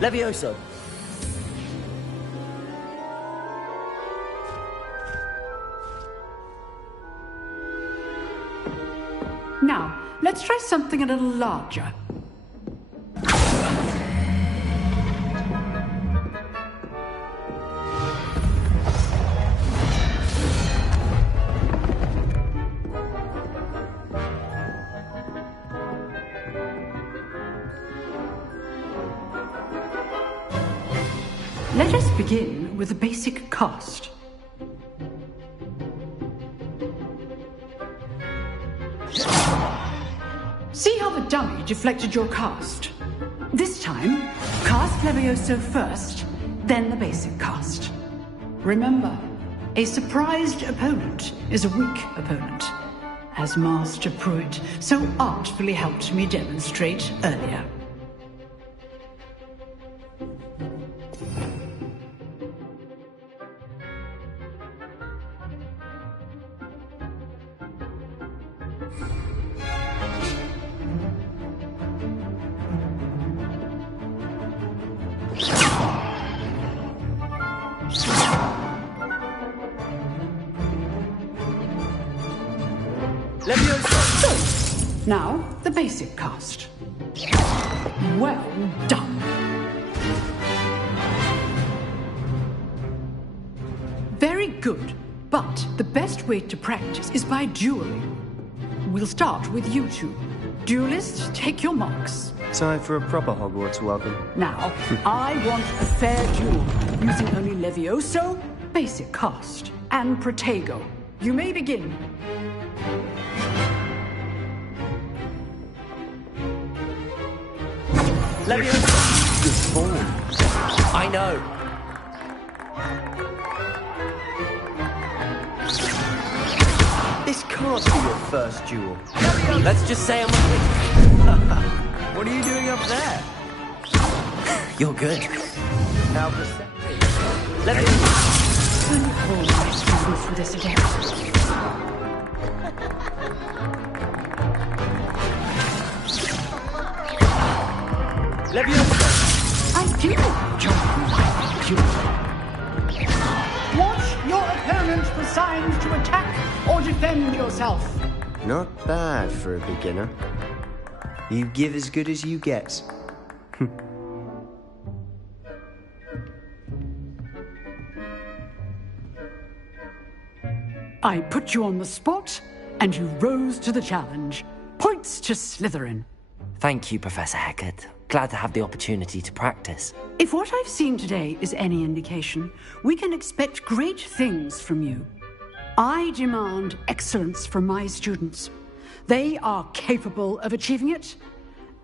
Levioso! Now, let's try something a little larger. Let us begin with the basic cast. See how the dummy deflected your cast? This time, cast Levioso first, then the basic cast. Remember, a surprised opponent is a weak opponent, as Master Pruitt so artfully helped me demonstrate earlier. Now, the basic cast. Well done. Very good, but the best way to practice is by dueling. We'll start with you two. Duelists, take your marks. Time for a proper Hogwarts welcome. Now, I want a fair duel, using only Levioso, basic cast, and Protego. You may begin. Levioso! Good form. I know. This can't be your first duel. Let's just say I'm What are you doing up there? You're good. How perceptive. Levioso! When you hold my students for this again. Levioso! I do jump you. Watch your opponent for signs to attack or defend yourself. Not bad for a beginner. You give as good as you get. I put you on the spot, and you rose to the challenge. Points to Slytherin. Thank you, Professor Hecat. Glad to have the opportunity to practice. If what I've seen today is any indication, we can expect great things from you. I demand excellence from my students. They are capable of achieving it,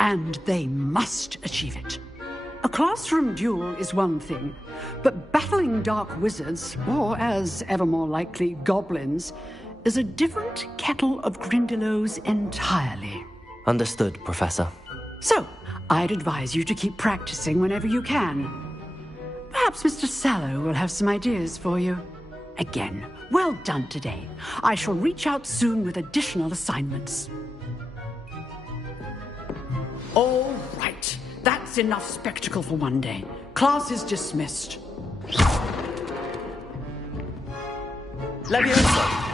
and they must achieve it. A classroom duel is one thing, but battling dark wizards, or as ever more likely, goblins, is a different kettle of Grindylows entirely. Understood, Professor. So, I'd advise you to keep practicing whenever you can. Perhaps Mr. Sallow will have some ideas for you. Again, well done today. I shall reach out soon with additional assignments. All right. That's enough spectacle for one day. Class is dismissed. Levioso!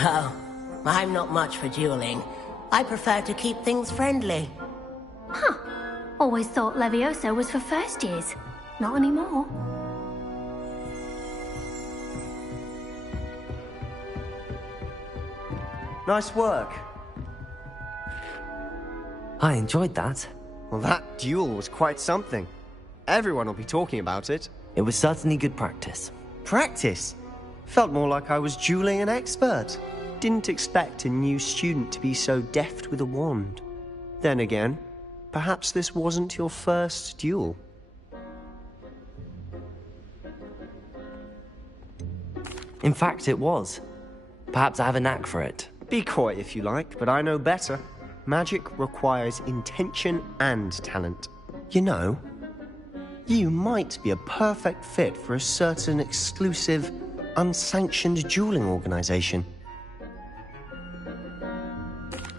Oh, I'm not much for dueling. I prefer to keep things friendly. Huh. Always thought Levioso was for first years. Not anymore. Nice work. I enjoyed that. Well, that duel was quite something. Everyone will be talking about it. It was certainly good practice. Practice? Felt more like I was dueling an expert. Didn't expect a new student to be so deft with a wand. Then again, perhaps this wasn't your first duel. In fact, it was. Perhaps I have a knack for it. Be coy if you like, but I know better. Magic requires intention and talent. You know, You might be a perfect fit for a certain exclusive, unsanctioned dueling organization.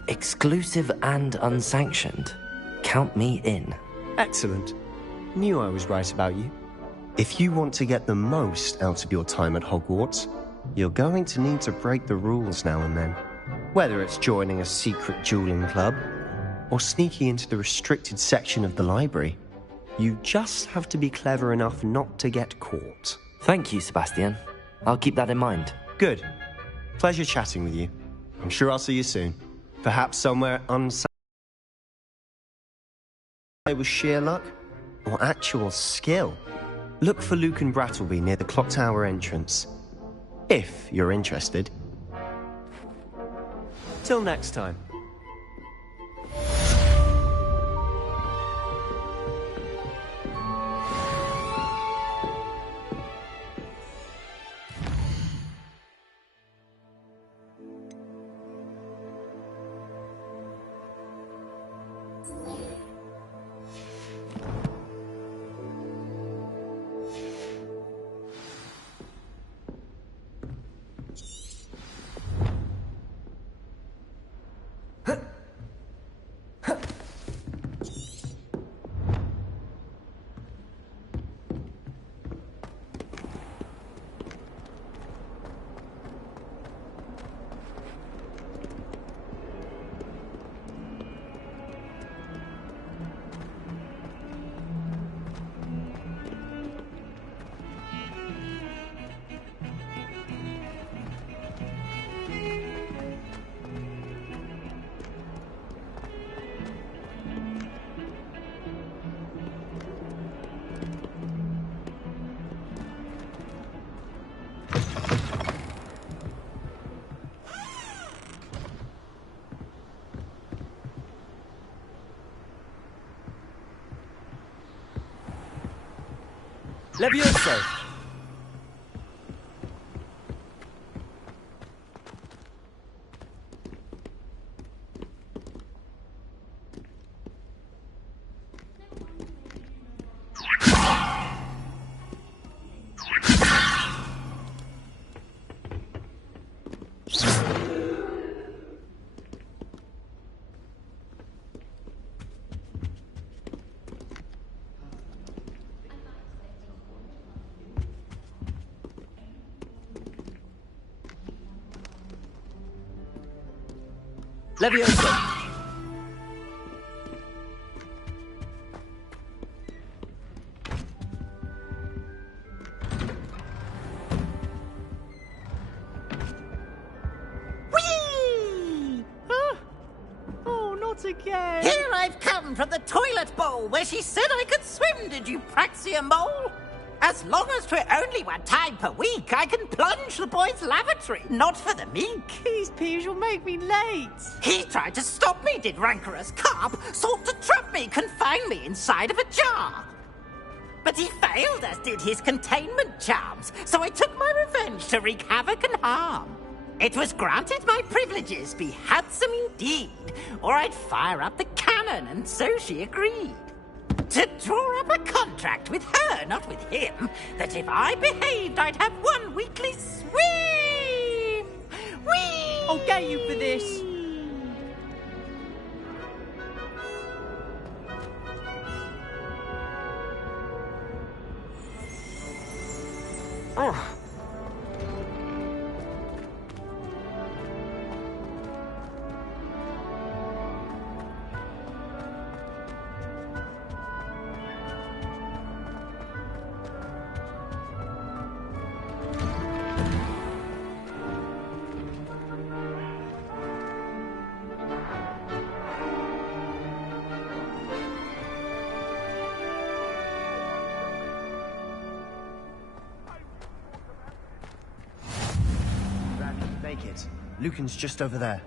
Exclusive and unsanctioned. Count me in. Excellent. Knew I was right about you. If you want to get the most out of your time at Hogwarts, you're going to need to break the rules now and then. Whether it's joining a secret dueling club, or sneaking into the restricted section of the library, you just have to be clever enough not to get caught. Thank you, Sebastian. I'll keep that in mind. Good. Pleasure chatting with you. I'm sure I'll see you soon. Perhaps somewhere unsanctioned with sheer luck, or actual skill. Look for Luke and Brattleby near the clock tower entrance. If you're interested. Till next time. Levioso! Levioso! Whee! Huh? Oh, not again! Here I've come from the toilet bowl where she said I could swim, did you praxia mole? As long as 'twere only one time per week, I can plunge the boy's lavatory, not for the meek. These peas will make me late. He tried to stop me, did rancorous carp, sought to trap me, confine me inside of a jar. But he failed, as did his containment charms, so I took my revenge to wreak havoc and harm. It was granted my privileges be handsome indeed, or I'd fire up the cannon, and so she agreed. To draw up a contract with her, not with him, that if I behaved, I'd have one weekly swim! Whee! I'll get you for this. Oh. Make it. Lucan's just over there.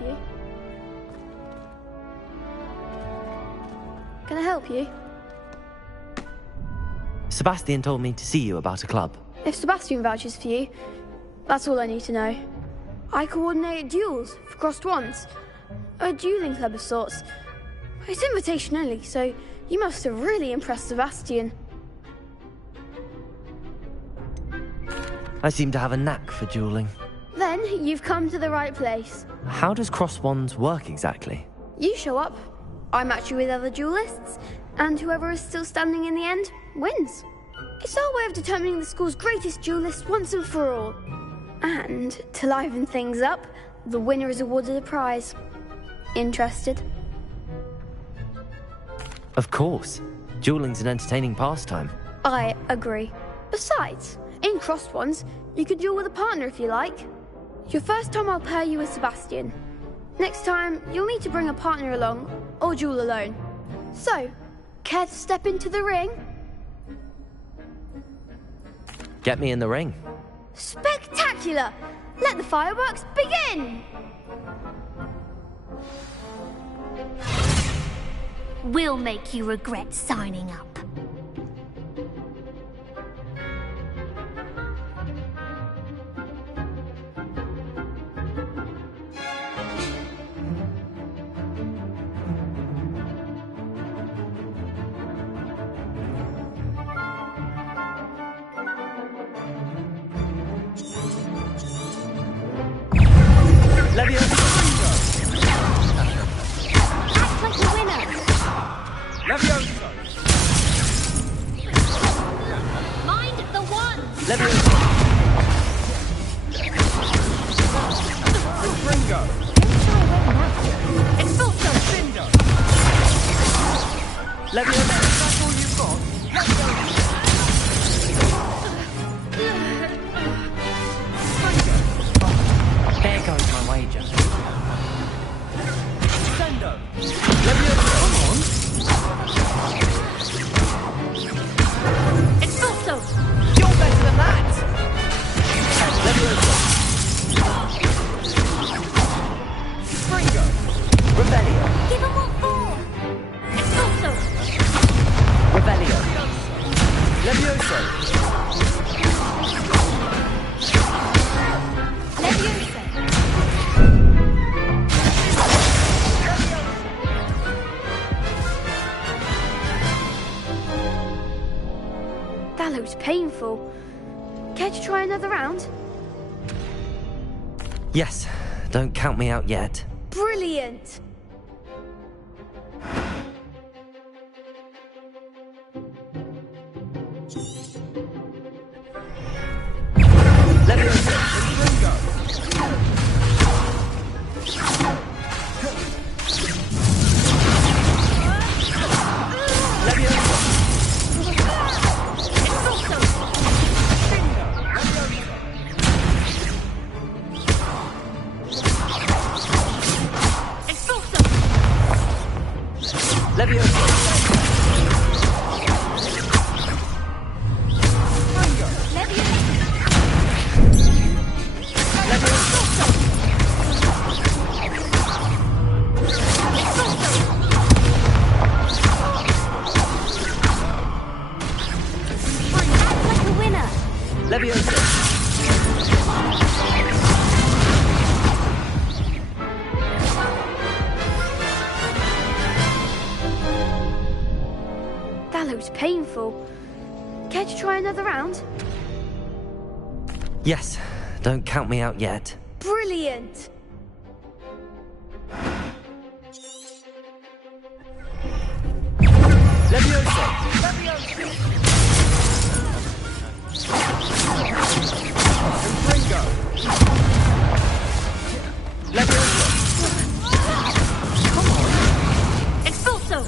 you? Can I help you? Sebastian told me to see you about a club. If Sebastian vouches for you, that's all I need to know. I coordinate duels for crossed wands. A dueling club of sorts. It's invitation only, so you must have really impressed Sebastian. I seem to have a knack for dueling. Then you've come to the right place. How does cross wands work exactly? You show up, I match you with other duelists, and whoever is still standing in the end wins. It's our way of determining the school's greatest duelist once and for all. And to liven things up, the winner is awarded a prize. Interested? Of course. Dueling's an entertaining pastime. I agree. Besides, in crossed ones, you could duel with a partner if you like. Your first time I'll pair you with Sebastian. Next time, you'll need to bring a partner along, or duel alone. So, care to step into the ring? Get me in the ring. Spectacular! Let the fireworks begin! We'll make you regret signing up. Act like a winner! Levioso! Mind the one! Ringo! Expulso! Cinder! That's all you've got? There goes my wager. Sendo! Come on! Expulso! You're better than that! Ringo! Revelio. Give him what for! Expulso! Revelio. Levioso! That looks painful. Care to try another round? Yes, don't count me out yet. Brilliant! That looks painful. Care to try another round? Yes, don't count me out yet. Brilliant! Ringo! Come on! Expulso!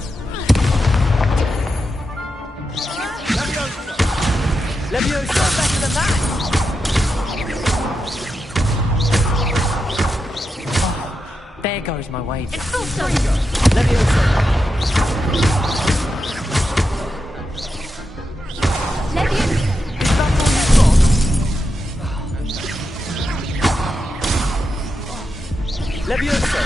Levioso! Better than that! There goes my wager. Expulso! Levioso! Levioso!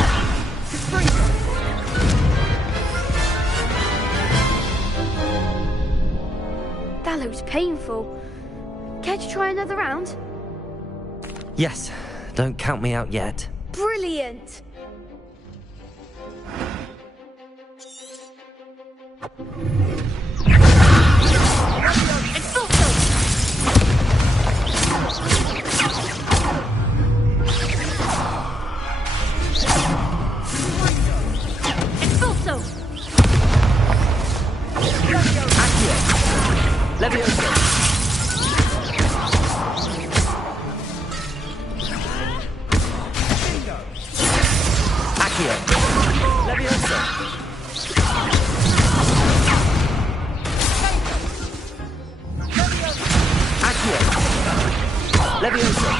That looks painful. Care to try another round? Yes, don't count me out yet. Brilliant! Levioso! Accio! Levioso! Accio! Levioso!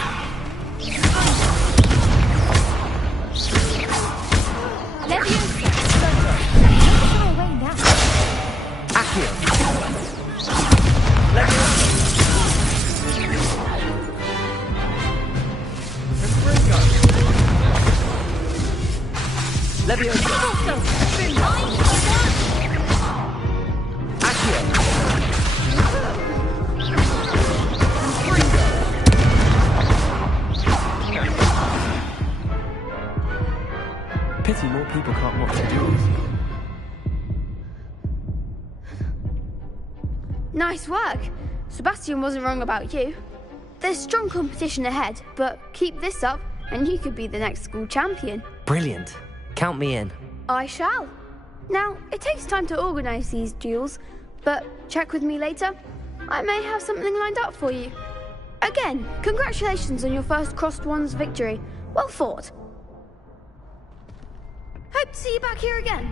Leviosa! Far away now. Accio! Levioso! Levioso! Accio! Pity more people can't watch the duels. Nice work. Sebastian wasn't wrong about you. There's strong competition ahead, but keep this up and you could be the next school champion. Brilliant. Count me in. I shall. Now, it takes time to organise these duels, but check with me later. I may have something lined up for you. Again, congratulations on your first Crossed Wands victory. Well fought. Hope to see you back here again.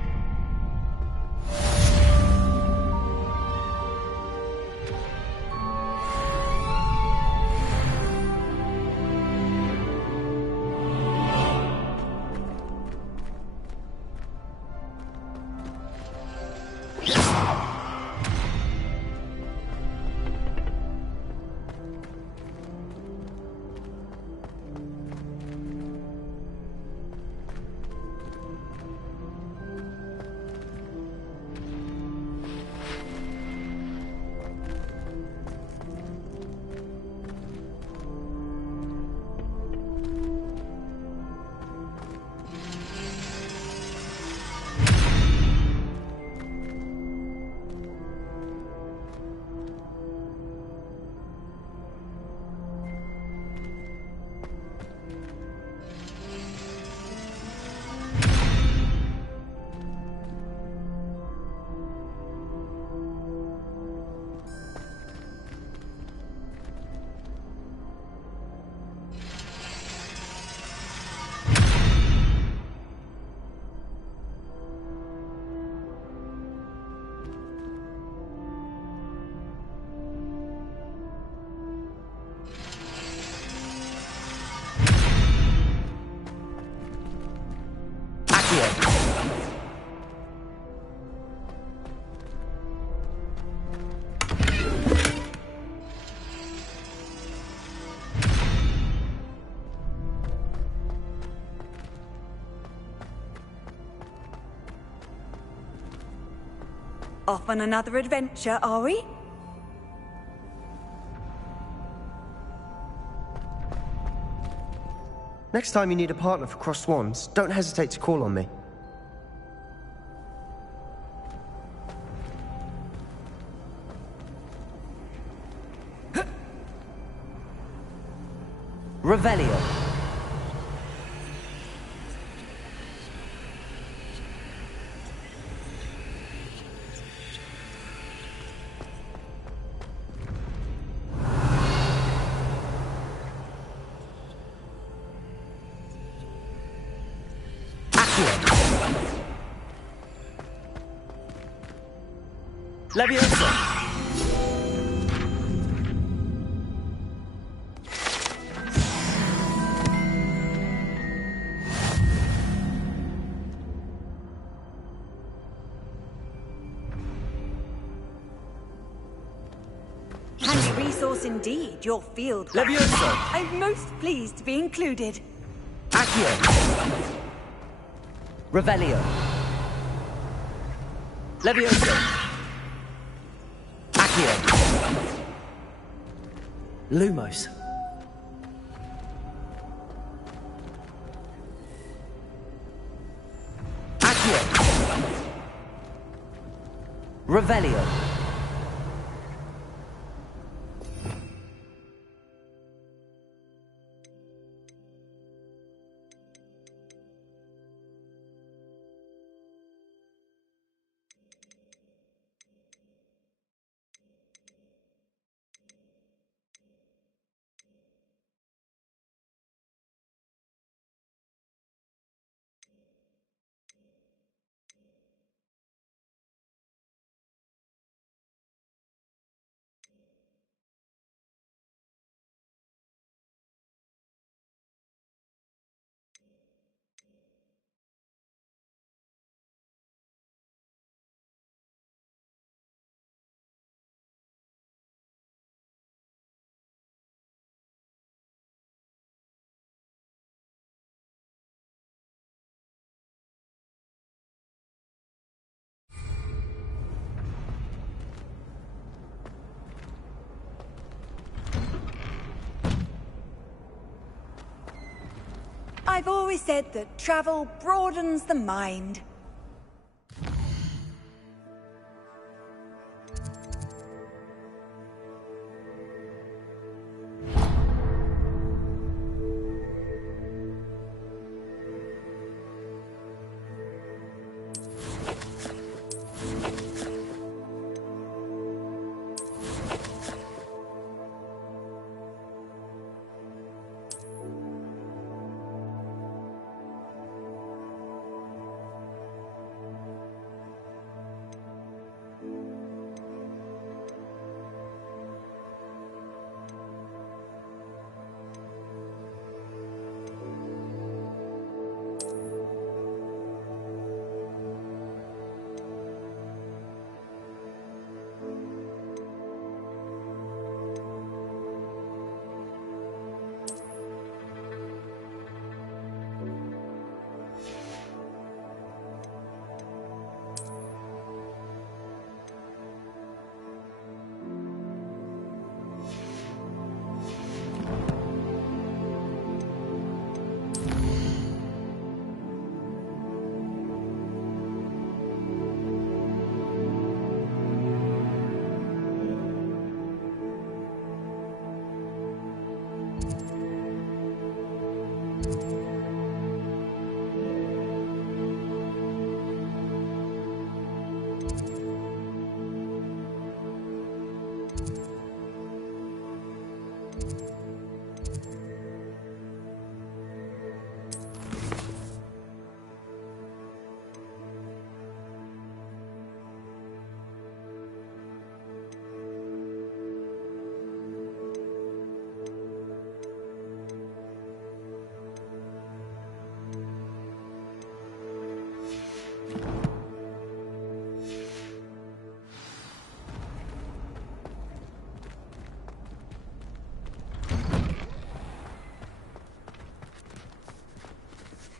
Off on another adventure, are we? Next time you need a partner for Crossed Wands, don't hesitate to call on me. Revelio. Levioso! Handy resource indeed, your field. Levioso! I'm most pleased to be included. Accio! Revelio. Levioso. Accio. Lumos. Accio. Revelio. I've always said that travel broadens the mind.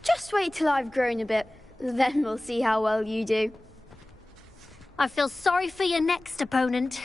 Just wait till I've grown a bit, then we'll see how well you do. I feel sorry for your next opponent.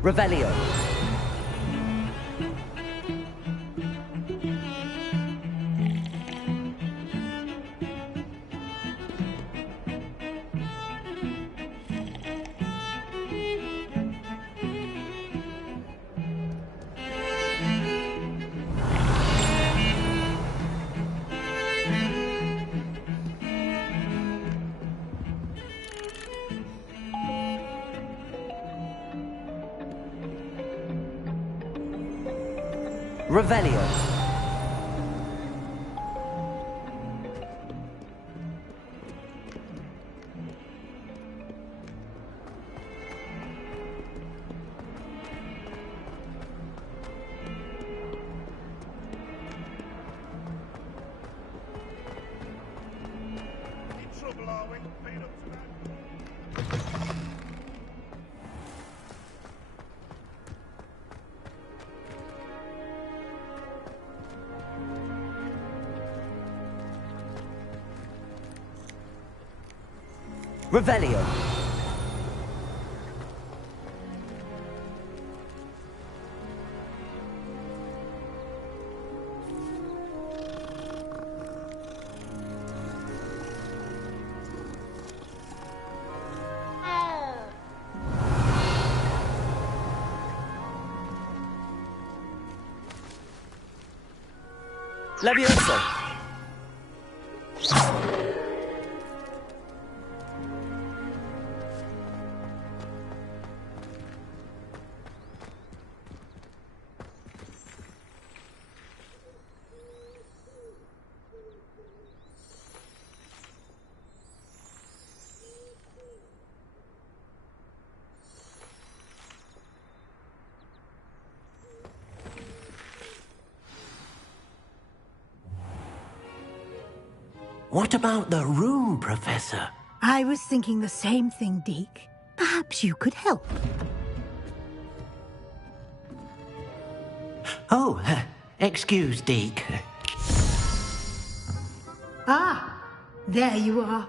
Revelio. Revelio. Revelio. Levioso. What about the room, Professor? I was thinking the same thing, Deke. Perhaps you could help. Oh, excuse, Deke. Ah, there you are.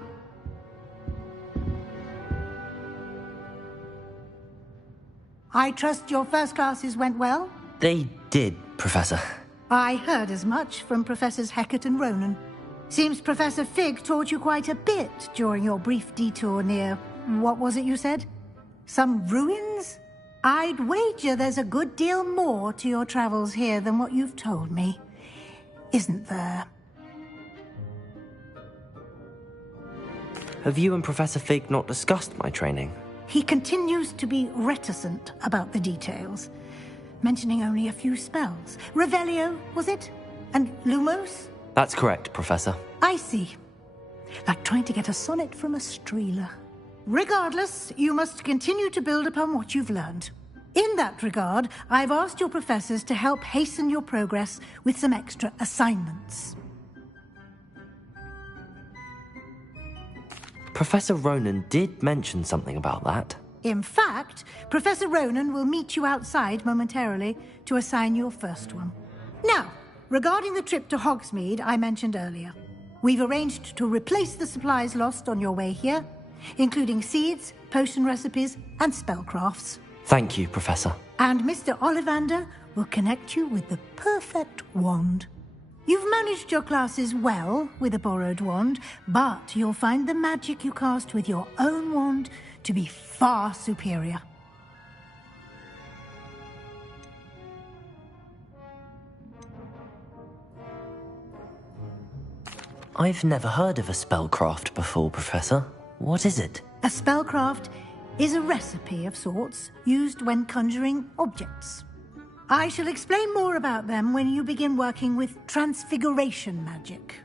I trust your first classes went well? They did, Professor. I heard as much from Professors Hecat and Ronan. Seems Professor Fig taught you quite a bit during your brief detour near... what was it you said? Some ruins? I'd wager there's a good deal more to your travels here than what you've told me. Isn't there? Have you and Professor Fig not discussed my training? He continues to be reticent about the details, mentioning only a few spells. Revelio, was it? And Lumos? That's correct, Professor. I see. Like trying to get a sonnet from a streeler. Regardless, you must continue to build upon what you've learned. In that regard, I've asked your professors to help hasten your progress with some extra assignments. Professor Ronan did mention something about that. In fact, Professor Ronan will meet you outside momentarily to assign your first one. Now, regarding the trip to Hogsmeade I mentioned earlier, we've arranged to replace the supplies lost on your way here, including seeds, potion recipes, and spellcrafts. Thank you, Professor. And Mr. Ollivander will connect you with the perfect wand. You've managed your classes well with a borrowed wand, but you'll find the magic you cast with your own wand to be far superior. I've never heard of a spellcraft before, Professor. What is it? A spellcraft is a recipe of sorts used when conjuring objects. I shall explain more about them when you begin working with transfiguration magic.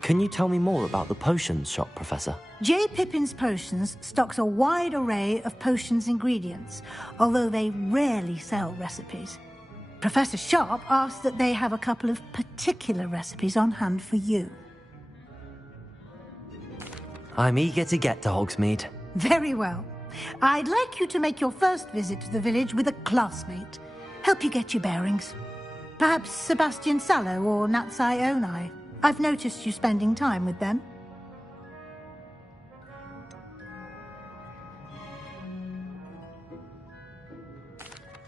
Can you tell me more about the potions shop, Professor? J. Pippin's Potions stocks a wide array of potions ingredients, although they rarely sell recipes. Professor Sharp asks that they have a couple of particular recipes on hand for you. I'm eager to get to Hogsmeade. Very well. I'd like you to make your first visit to the village with a classmate. Help you get your bearings. Perhaps Sebastian Sallow or Natsai Onai. I've noticed you spending time with them.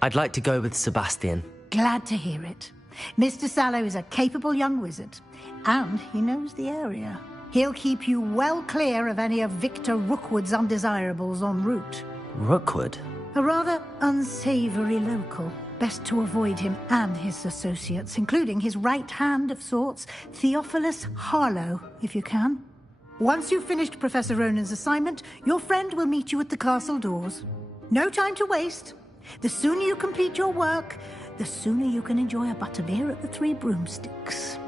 I'd like to go with Sebastian. Glad to hear it. Mr. Sallow is a capable young wizard, and he knows the area. He'll keep you well clear of any of Victor Rookwood's undesirables en route. Rookwood? A rather unsavory local. Best to avoid him and his associates, including his right hand of sorts, Theophilus Harlow, if you can. Once you've finished Professor Ronan's assignment, your friend will meet you at the castle doors. No time to waste. The sooner you complete your work, the sooner you can enjoy a butterbeer at the Three Broomsticks.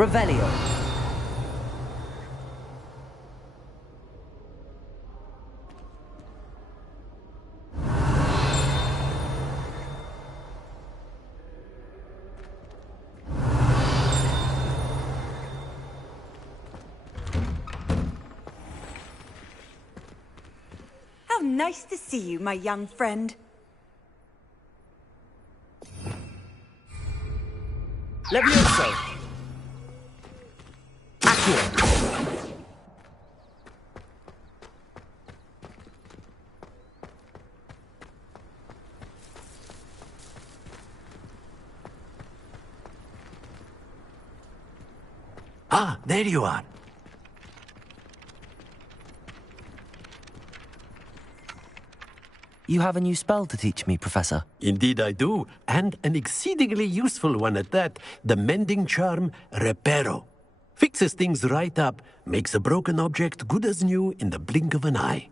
Revelio. How nice to see you, my young friend. Levioso. Accio. Ah, there you are. You have a new spell to teach me, Professor. Indeed I do, and an exceedingly useful one at that. The mending charm, Reparo. Fixes things right up, makes a broken object good as new in the blink of an eye.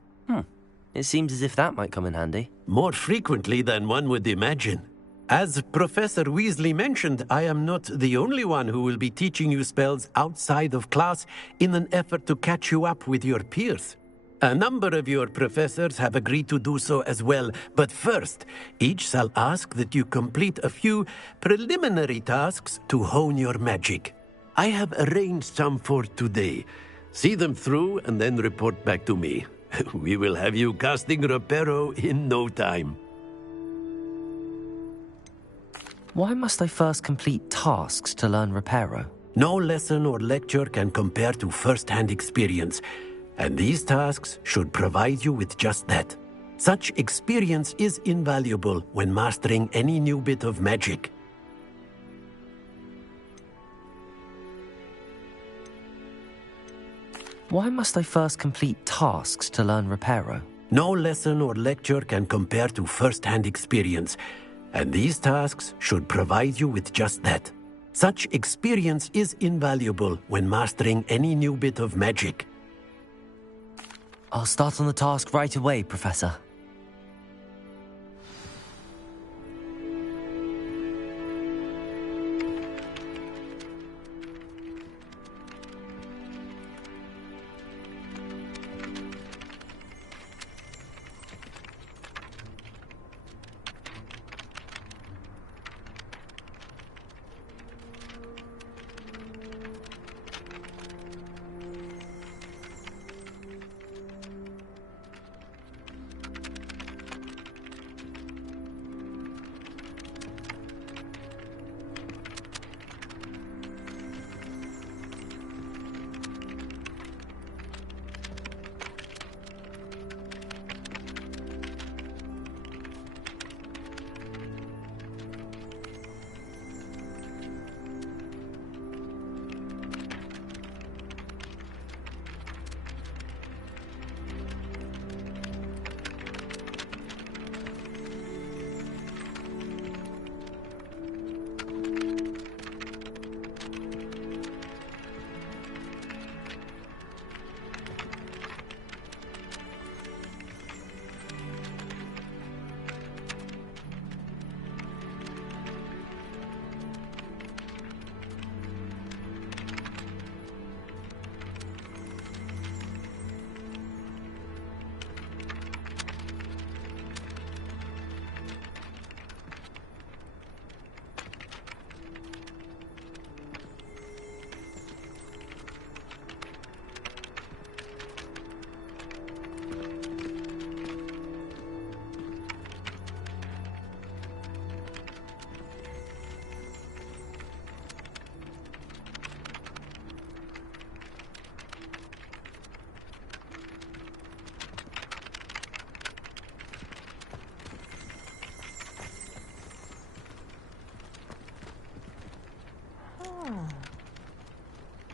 It seems as if that might come in handy. More frequently than one would imagine. As Professor Weasley mentioned, I am not the only one who will be teaching you spells outside of class in an effort to catch you up with your peers. A number of your professors have agreed to do so as well, but first, each shall ask that you complete a few preliminary tasks to hone your magic. I have arranged some for today. See them through and then report back to me. We will have you casting Reparo in no time. Why must I first complete tasks to learn Reparo? No lesson or lecture can compare to first-hand experience. And these tasks should provide you with just that. Such experience is invaluable when mastering any new bit of magic. Why must I first complete tasks to learn Reparo? No lesson or lecture can compare to first-hand experience. And these tasks should provide you with just that. Such experience is invaluable when mastering any new bit of magic. I'll start on the task right away, Professor.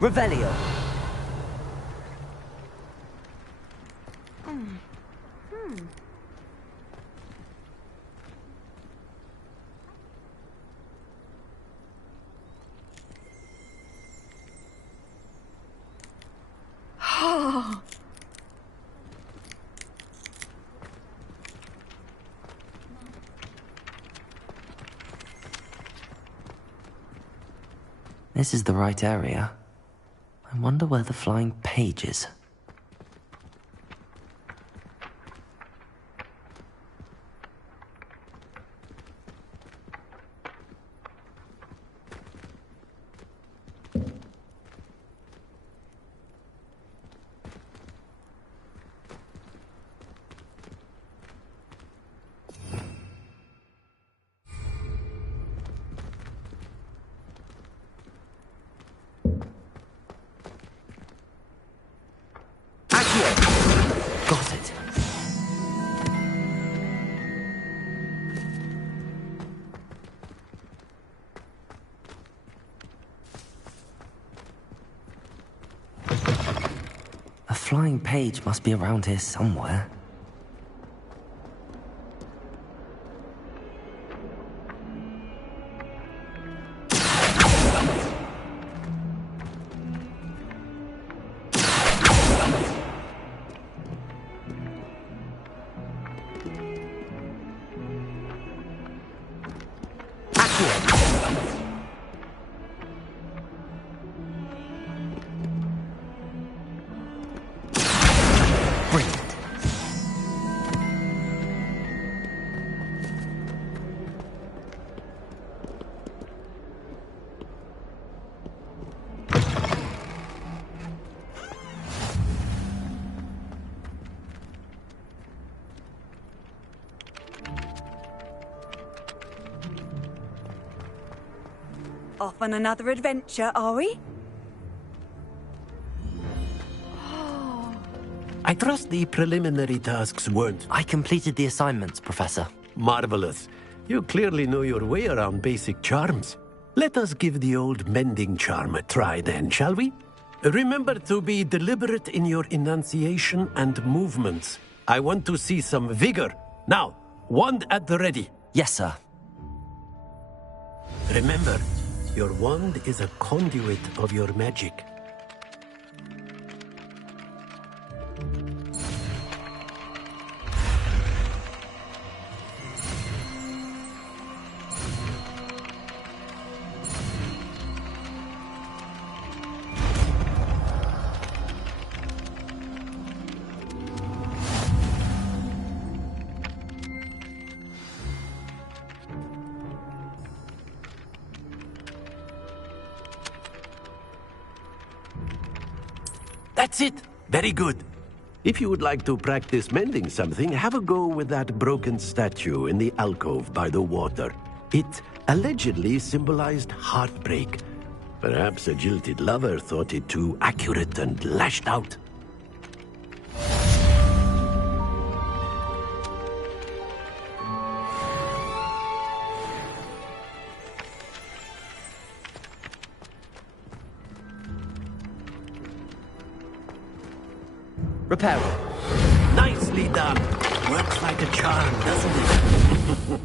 Revelio. This is the right area. I wonder where the flying page is. Got it. A flying page must be around here somewhere. Off on another adventure, are we? I trust the preliminary tasks weren't... I completed the assignments, Professor. Marvelous. You clearly know your way around basic charms. Let us give the old mending charm a try then, shall we? Remember to be deliberate in your enunciation and movements. I want to see some vigor. Now, wand at the ready. Yes, sir. Remember, your wand is a conduit of your magic. That's it. Very good. If you would like to practice mending something, have a go with that broken statue in the alcove by the water. It allegedly symbolized heartbreak. Perhaps a jilted lover thought it too accurate and lashed out. Repair it. Nicely done. Works like a charm, doesn't it?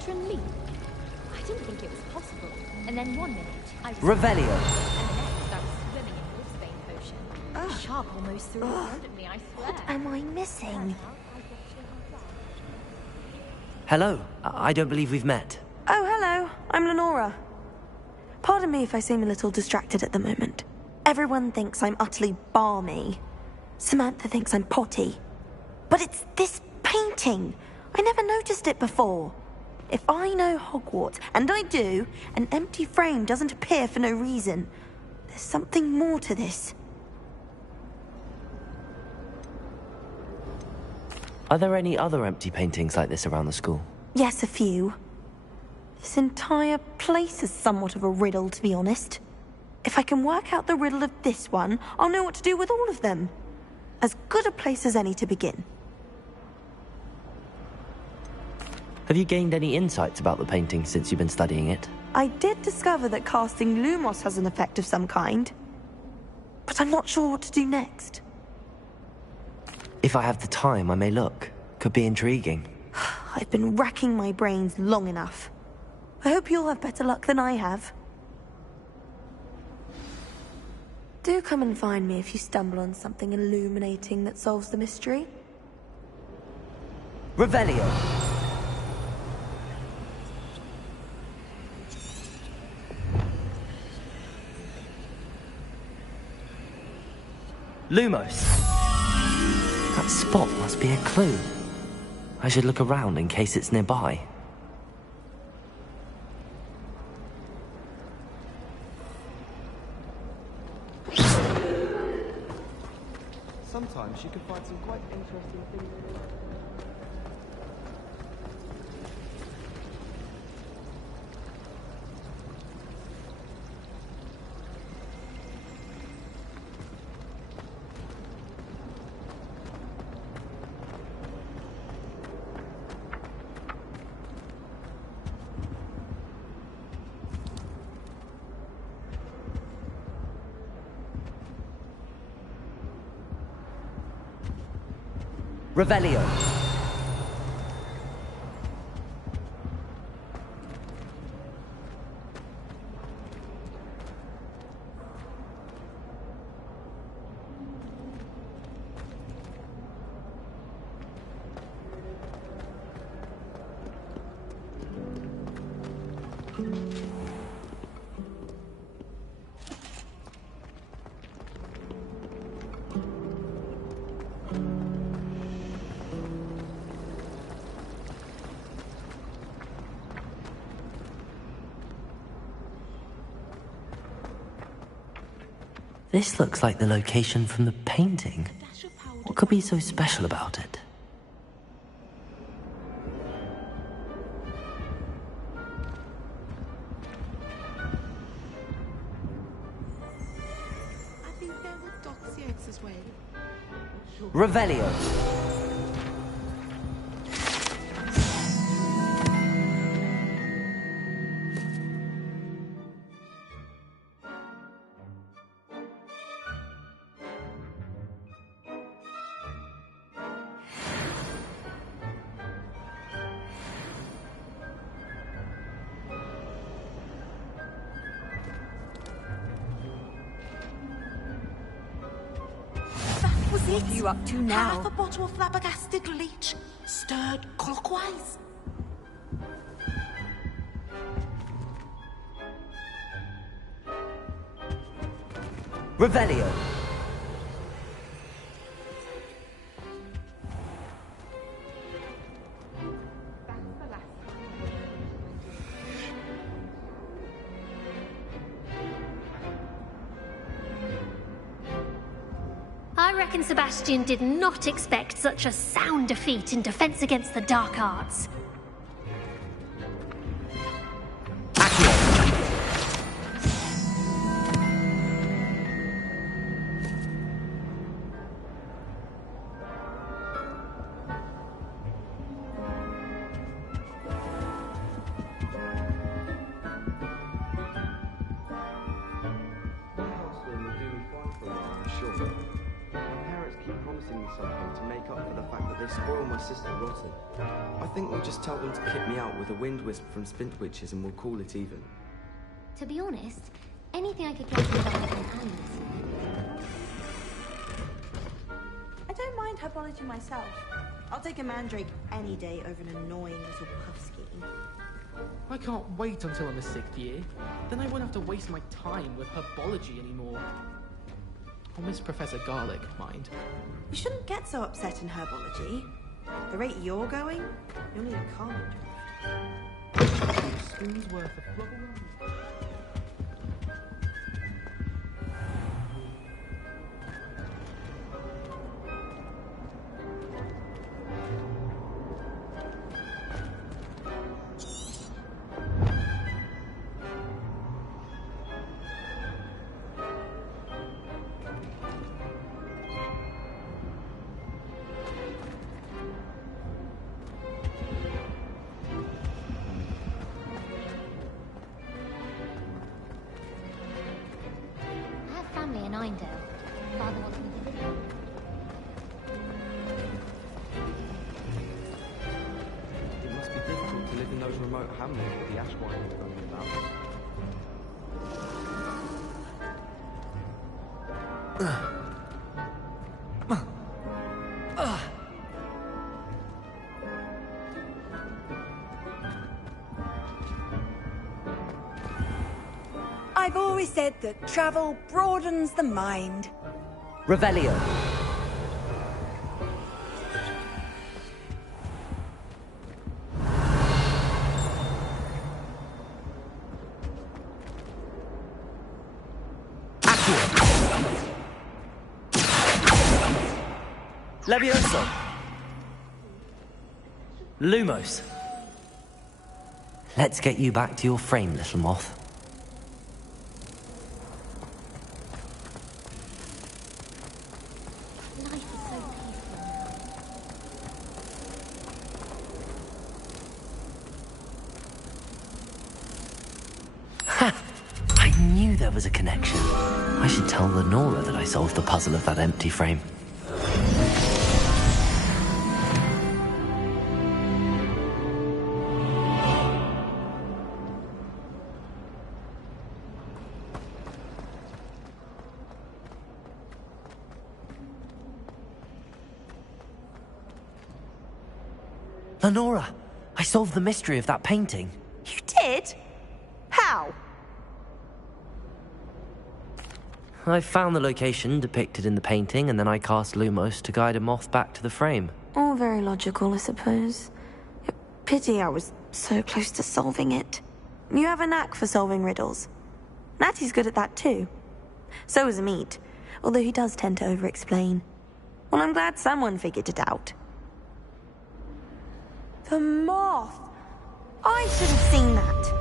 counter and leap. I didn't think it was possible. And then one minute, I was... Revelio. And the next, I was swimming in Wolfsbane potion. The shark almost threw it around at me, I swear. What am I missing? Hello. I don't believe we've met. Oh, hello. I'm Lenora. Pardon me if I seem a little distracted at the moment. Everyone thinks I'm utterly balmy. Samantha thinks I'm potty. But it's this painting. I never noticed it before. If I know Hogwarts, and I do, an empty frame doesn't appear for no reason. There's something more to this. Are there any other empty paintings like this around the school? Yes, a few. This entire place is somewhat of a riddle, to be honest. If I can work out the riddle of this one, I'll know what to do with all of them. As good a place as any to begin. Have you gained any insights about the painting since you've been studying it? I did discover that casting Lumos has an effect of some kind. But I'm not sure what to do next. If I have the time, I may look. Could be intriguing. I've been racking my brains long enough. I hope you'll have better luck than I have. Do come and find me if you stumble on something illuminating that solves the mystery. Revelio. Lumos. That spot must be a clue. I should look around in case it's nearby. Sometimes you can find some quite interesting things. Revelio. This looks like the location from the painting. What could be so special about it? I think there were dossiers as well. Revelio. What are you up to now? Half a bottle of flabbergasted leech, stirred clockwise. Revelio. I reckon Sebastian did not expect such a sound defeat in defense against the dark arts. something to make up for the fact that they spoiled my sister rotten. I think we'll just tell them to kick me out with a wind wisp from Spint Witches and we'll call it even. To be honest, anything I could get from Jonathan and Lucy. I don't mind herbology myself. I'll take a mandrake any day over an annoying little puffskein. I can't wait until I'm a 6th year. Then I won't have to waste my time with herbology anymore. I'll miss Professor Garlic, mind. You shouldn't get so upset in herbology. The rate you're going, you'll need a calming draft. Spoon's worth of flubble. Father wants me to visit him. It must be difficult to live in those remote hamlets with the ash winding going about. I've always said that travel broadens the mind. Revelio. Levioso. Lumos. Let's get you back to your frame, little moth. There was a connection. I should tell Lenora that I solved the puzzle of that empty frame. Lenora, I solved the mystery of that painting. You did? How? I found the location depicted in the painting, and then I cast Lumos to guide a moth back to the frame. All very logical, I suppose. Pity I was so close to solving it. You have a knack for solving riddles. Natty's good at that too. So is Amit, although he does tend to over-explain. Well, I'm glad someone figured it out. The moth! I should have seen that.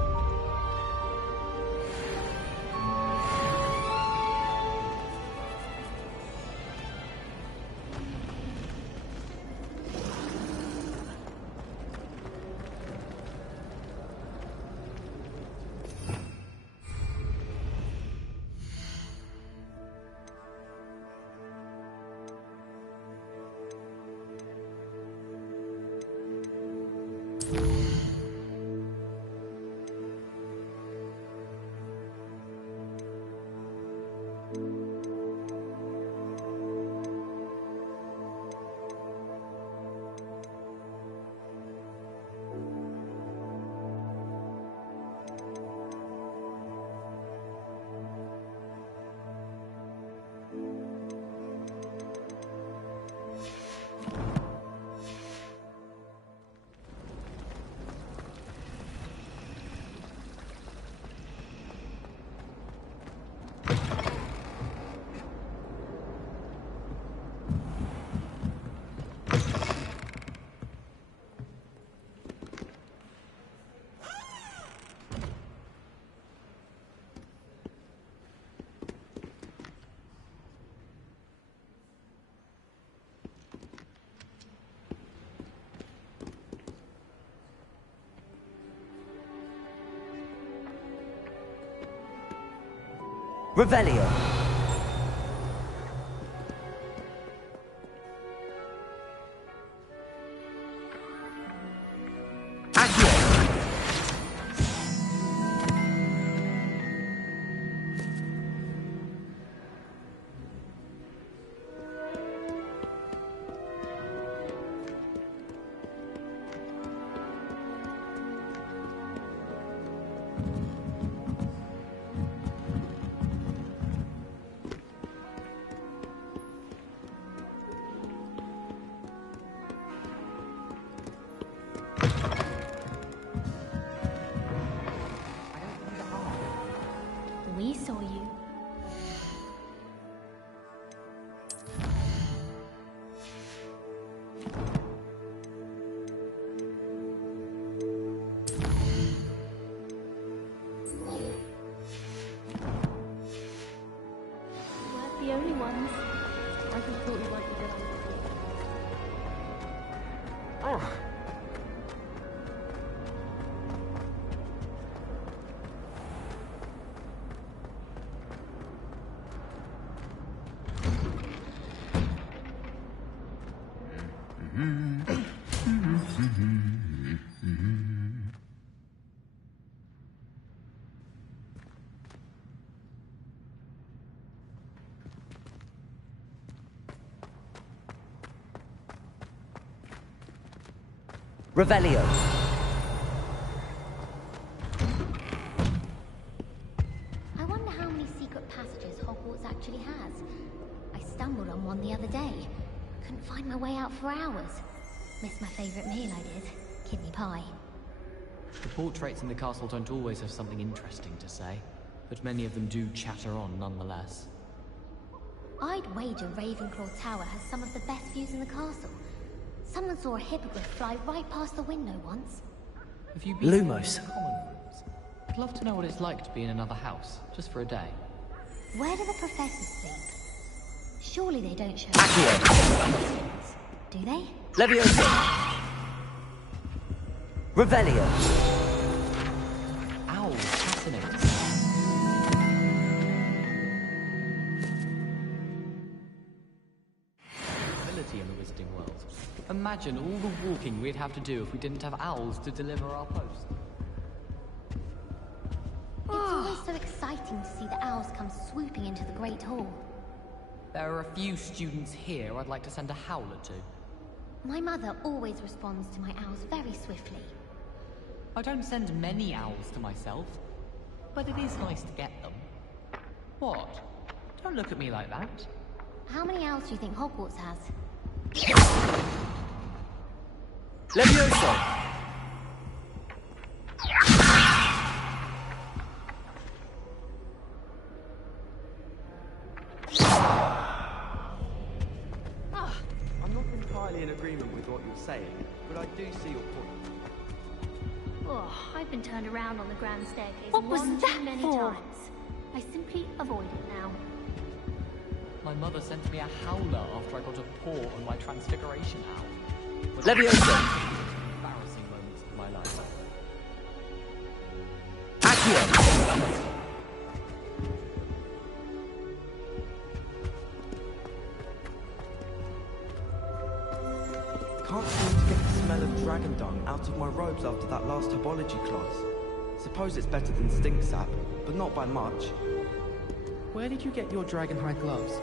Revelio. saw you. We're the only ones. I just thought you might be good. Oh. Revelio. I wonder how many secret passages Hogwarts actually has. I stumbled on one the other day. Couldn't find my way out for hours. Missed my favourite meal, I did. Kidney pie. The portraits in the castle don't always have something interesting to say, but many of them do chatter on nonetheless. I'd wager Ravenclaw Tower has some of the best views in the castle. Someone saw a hippogriff fly right past the window once. Have you been Lumos. in the common rooms? I'd love to know what it's like to be in another house, just for a day. Where do the professors sleep? Surely they don't show do they? Leviosa. Revelio. Owls, fascinating. Ability in the Wizarding World. Imagine all the walking we'd have to do if we didn't have owls to deliver our post. It's always so exciting to see the owls come swooping into the Great Hall. There are a few students here I'd like to send a howler to. My mother always responds to my owls very swiftly. I don't send many owls to myself, but it is nice to get them. What? Don't look at me like that. How many owls do you think Hogwarts has? Leviosa. I'm not entirely in agreement with what you're saying, but I do see your point. Oh, I've been turned around on the grand staircase What was one that too many for? times. I simply avoid it now. My mother sent me a howler after I got a paw on my transfiguration owl. Leviosa. Embarrassing moments of my life. Accio. Can't seem to get the smell of dragon dung out of my robes after that last herbology class. Suppose it's better than stink sap, but not by much. Where did you get your dragonhide gloves?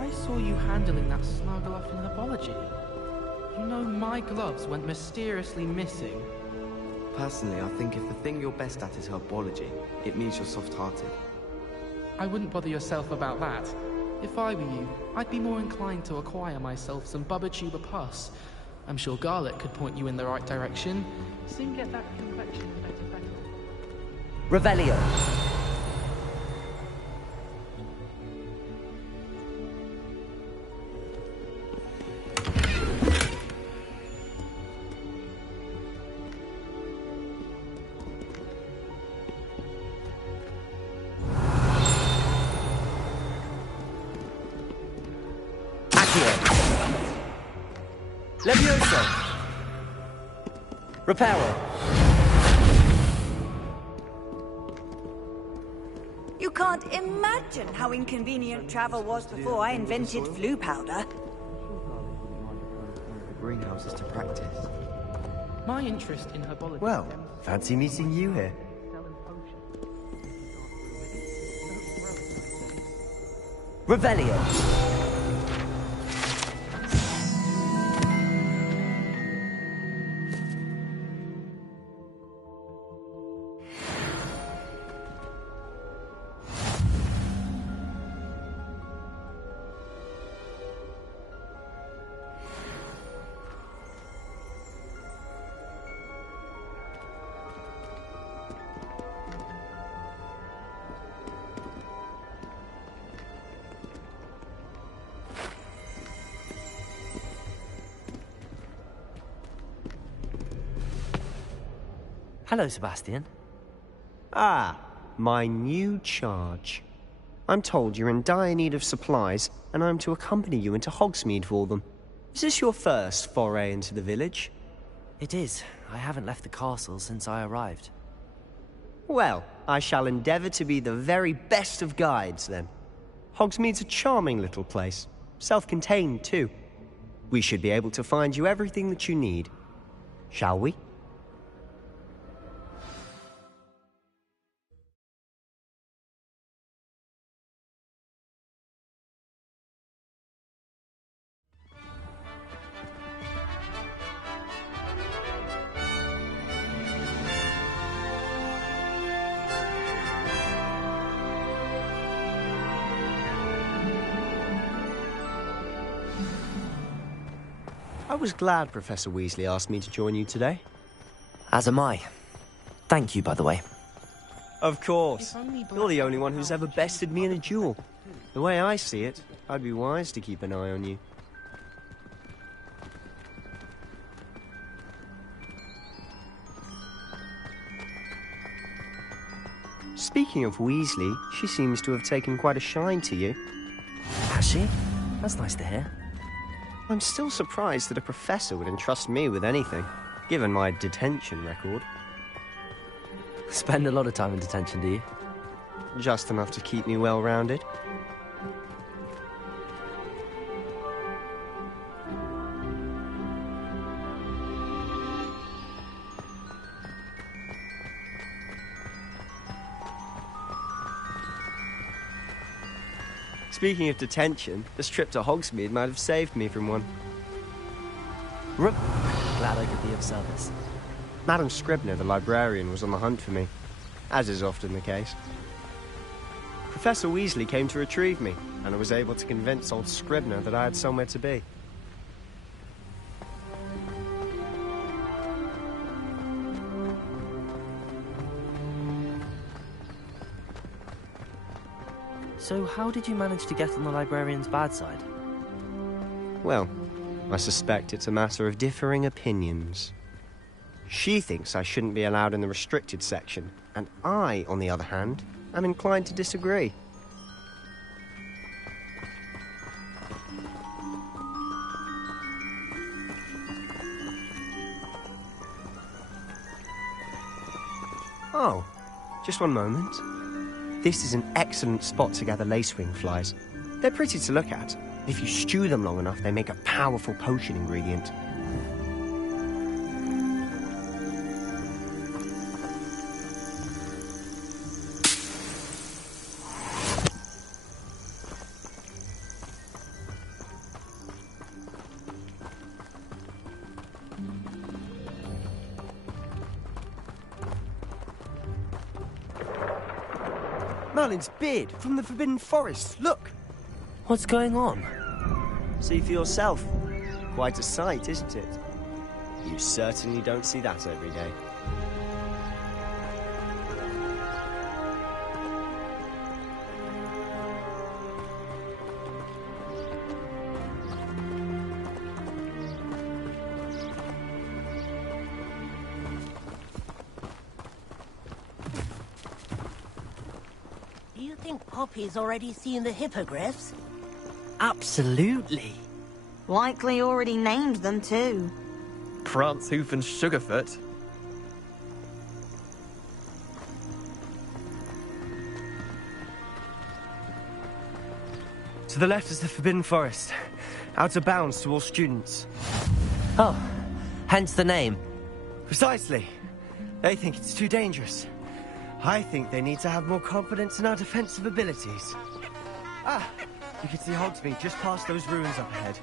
I saw you handling that Snuggleoff in herbology. You know, my gloves went mysteriously missing. Personally, I think if the thing you're best at is herbology, it means you're soft-hearted. I wouldn't bother yourself about that. If I were you, I'd be more inclined to acquire myself some Bubba pus. I'm sure Garlic could point you in the right direction. Soon get that complexion better. Revelio. Leviosa. Reparo. You can't imagine how inconvenient travel was before I invented flu powder. The greenhouses to practice. My interest in herbology... Well, fancy meeting you here. Revelio. Hello, Sebastian. Ah, my new charge. I'm told you're in dire need of supplies, and I'm to accompany you into Hogsmeade for them. Is this your first foray into the village? It is. I haven't left the castle since I arrived. Well, I shall endeavour to be the very best of guides, then. Hogsmeade's a charming little place. Self-contained, too. We should be able to find you everything that you need. Shall we? I was glad Professor Weasley asked me to join you today. As am I. Thank you, by the way. Of course. You're the only one who's ever bested me in a duel. The way I see it, I'd be wise to keep an eye on you. Speaking of Weasley, she seems to have taken quite a shine to you. Has she? That's nice to hear. I'm still surprised that a professor would entrust me with anything, given my detention record. Spend a lot of time in detention, do you? Just enough to keep me well-rounded. Speaking of detention, this trip to Hogsmeade might have saved me from one. Glad I could be of service. Madam Scribner, the librarian, was on the hunt for me, as is often the case. Professor Weasley came to retrieve me, and I was able to convince old Scribner that I had somewhere to be. So how did you manage to get on the librarian's bad side? Well, I suspect it's a matter of differing opinions. She thinks I shouldn't be allowed in the restricted section, and I, on the other hand, am inclined to disagree. Oh, just one moment. This is an excellent spot to gather lacewing flies. They're pretty to look at. If you stew them long enough, they make a powerful potion ingredient. Merlin's beard from the Forbidden Forest. Look! What's going on? See for yourself. Quite a sight, isn't it? You certainly don't see that every day. Do you think Poppy's already seen the hippogriffs? Absolutely. Likely already named them too. Prance, Hoof and Sugarfoot. To the left is the Forbidden Forest. Out of bounds to all students. Oh, hence the name. Precisely. They think it's too dangerous. I think they need to have more confidence in our defensive abilities. Ah, you can see Hogsmeade just past those ruins up ahead.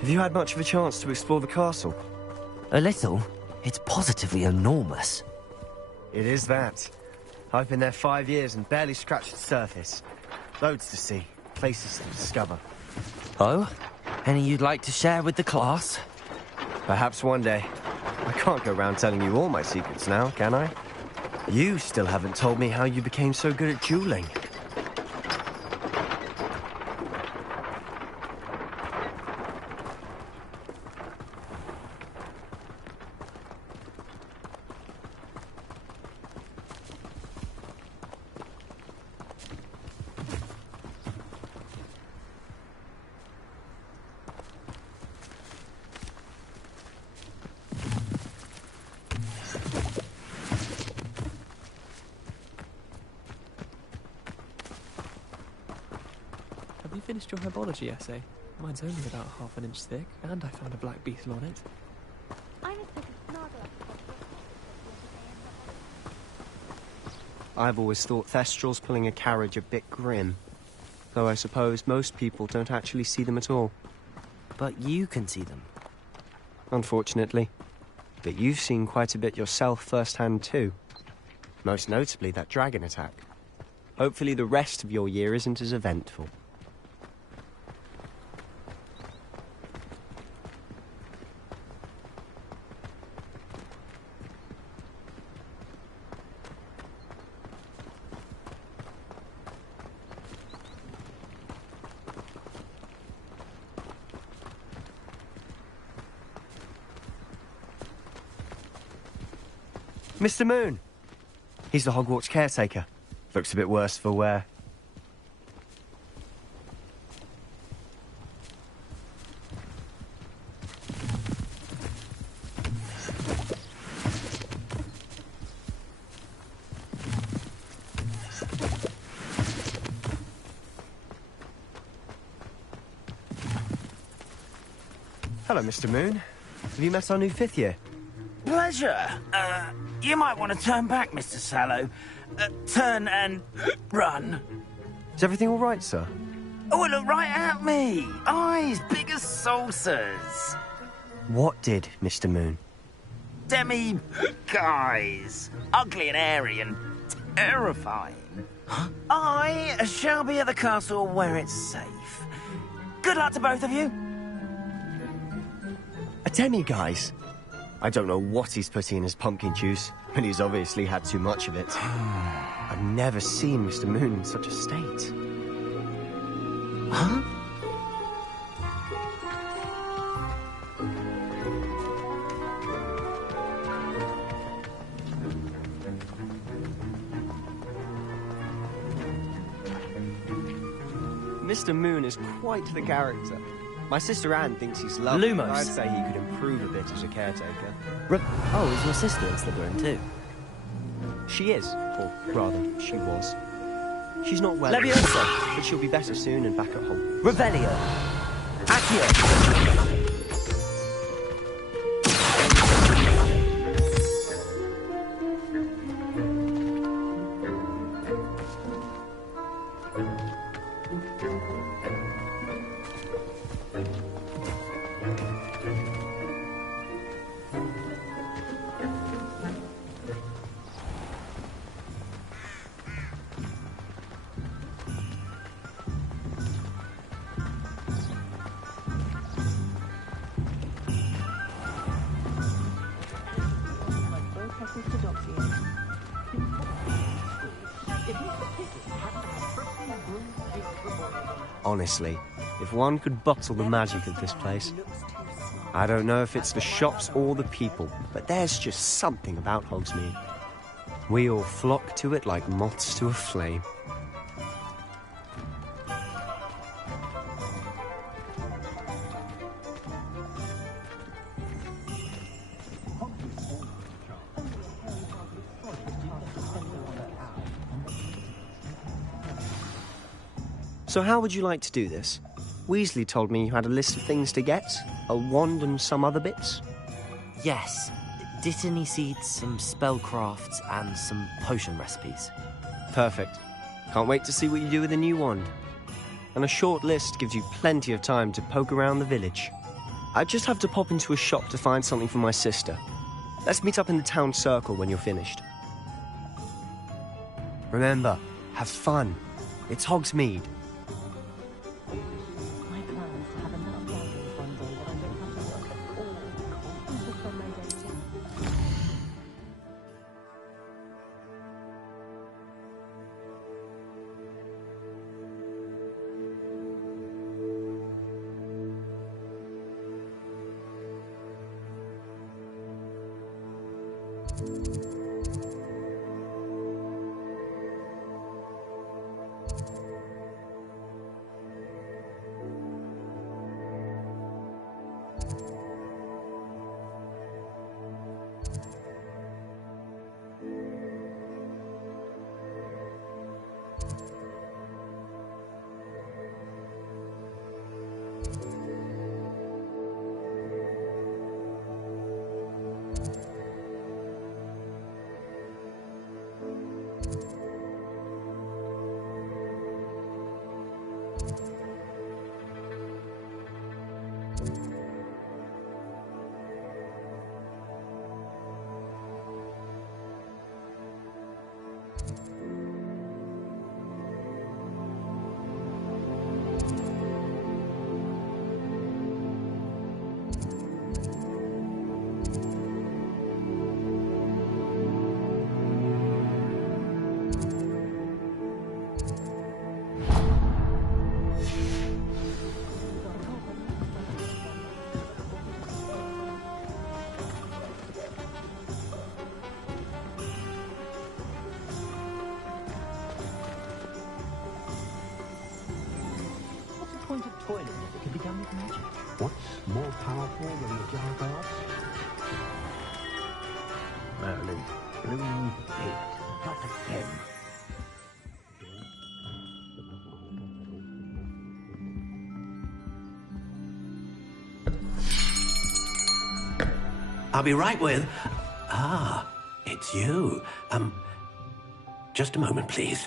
Have you had much of a chance to explore the castle? A little. It's positively enormous. It is that. I've been there 5 years and barely scratched the surface. Loads to see, places to discover. Oh? Any you'd like to share with the class? Perhaps one day. I can't go around telling you all my secrets now, can I? You still haven't told me how you became so good at dueling. Have you finished your herbology essay? Mine's only about half an inch thick, and I found a black beetle on it. I've always thought Thestrals pulling a carriage a bit grim. Though I suppose most people don't actually see them at all. But you can see them. Unfortunately. But you've seen quite a bit yourself firsthand too. Most notably that dragon attack. Hopefully the rest of your year isn't as eventful. Mr. Moon! He's the Hogwarts caretaker. Looks a bit worse for wear. Hello, Mr. Moon. Have you met our new 5th year? Pleasure. You might want to turn back, Mr. Sallow. Turn and run. Is everything all right, sir? Oh, look right at me. Eyes big as saucers. What did, Mr. Moon? Guys. Ugly and airy and terrifying. I shall be at the castle where it's safe. Good luck to both of you. A demi-guise? I don't know what he's putting in his pumpkin juice, but he's obviously had too much of it. I've never seen Mr. Moon in such a state. Huh? Mr. Moon is quite the character. My sister Anne thinks he's lovely. Lumos. I'd say he could improve a bit as a caretaker. Oh, is your sister in Slytherin too? She is, or rather, she was. She's not well, Leviosa! but she'll be better soon and back at home. Revelio! Accio! Honestly, if one could bottle the magic of this place. I don't know if it's the shops or the people, but there's just something about Hogsmeade. We all flock to it like moths to a flame. So how would you like to do this? Weasley told me you had a list of things to get, a wand and some other bits. Yes. Dittany seeds, some spellcrafts, and some potion recipes. Perfect. Can't wait to see what you do with the new wand. And a short list gives you plenty of time to poke around the village. I just have to pop into a shop to find something for my sister. Let's meet up in the town circle when you're finished. Remember, have fun. It's Hogsmeade. My plan is to have enough gatherings one day that I don't have to work at all because of my identity. Toilet if it can be done with magic. What's more powerful than the jar of herbs? Merlin, blue bait, not again. I'll be right with... Ah, it's you. Just a moment, please.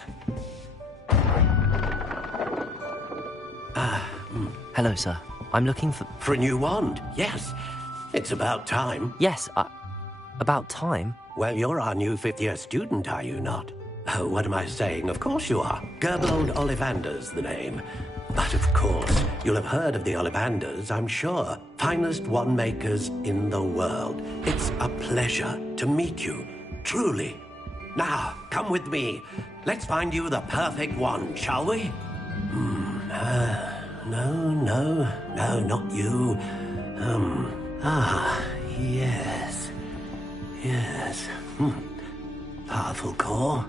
Hello, sir. I'm looking for... For a new wand, yes. It's about time. Yes, about time? Well, you're our new fifth-year student, are you not? Oh, what am I saying? Of course you are. Gerbold Ollivander's the name. But of course, you'll have heard of the Ollivanders, I'm sure. Finest wand makers in the world. It's a pleasure to meet you, truly. Now, come with me. Let's find you the perfect wand, shall we? No, not you. Yes. Powerful core.